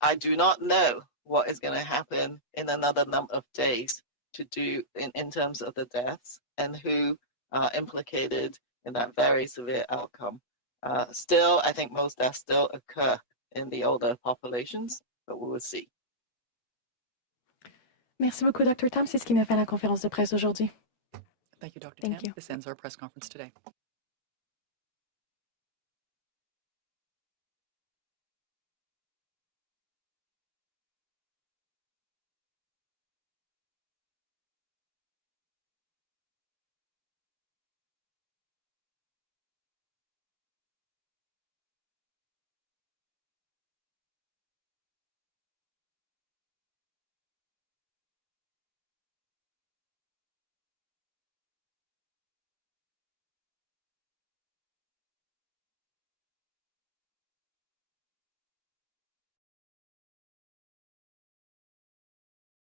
I do not know what is going to happen in another number of days to do in terms of the deaths and who are implicated in that very severe outcome. Still, I think most deaths still occur in the older populations, but we will see. Merci beaucoup, Dr. Tam. C'est ce qui met fin à la conférence de presse aujourd'hui. Thank you, Dr. Thank Tam. you. This ends our press conference today.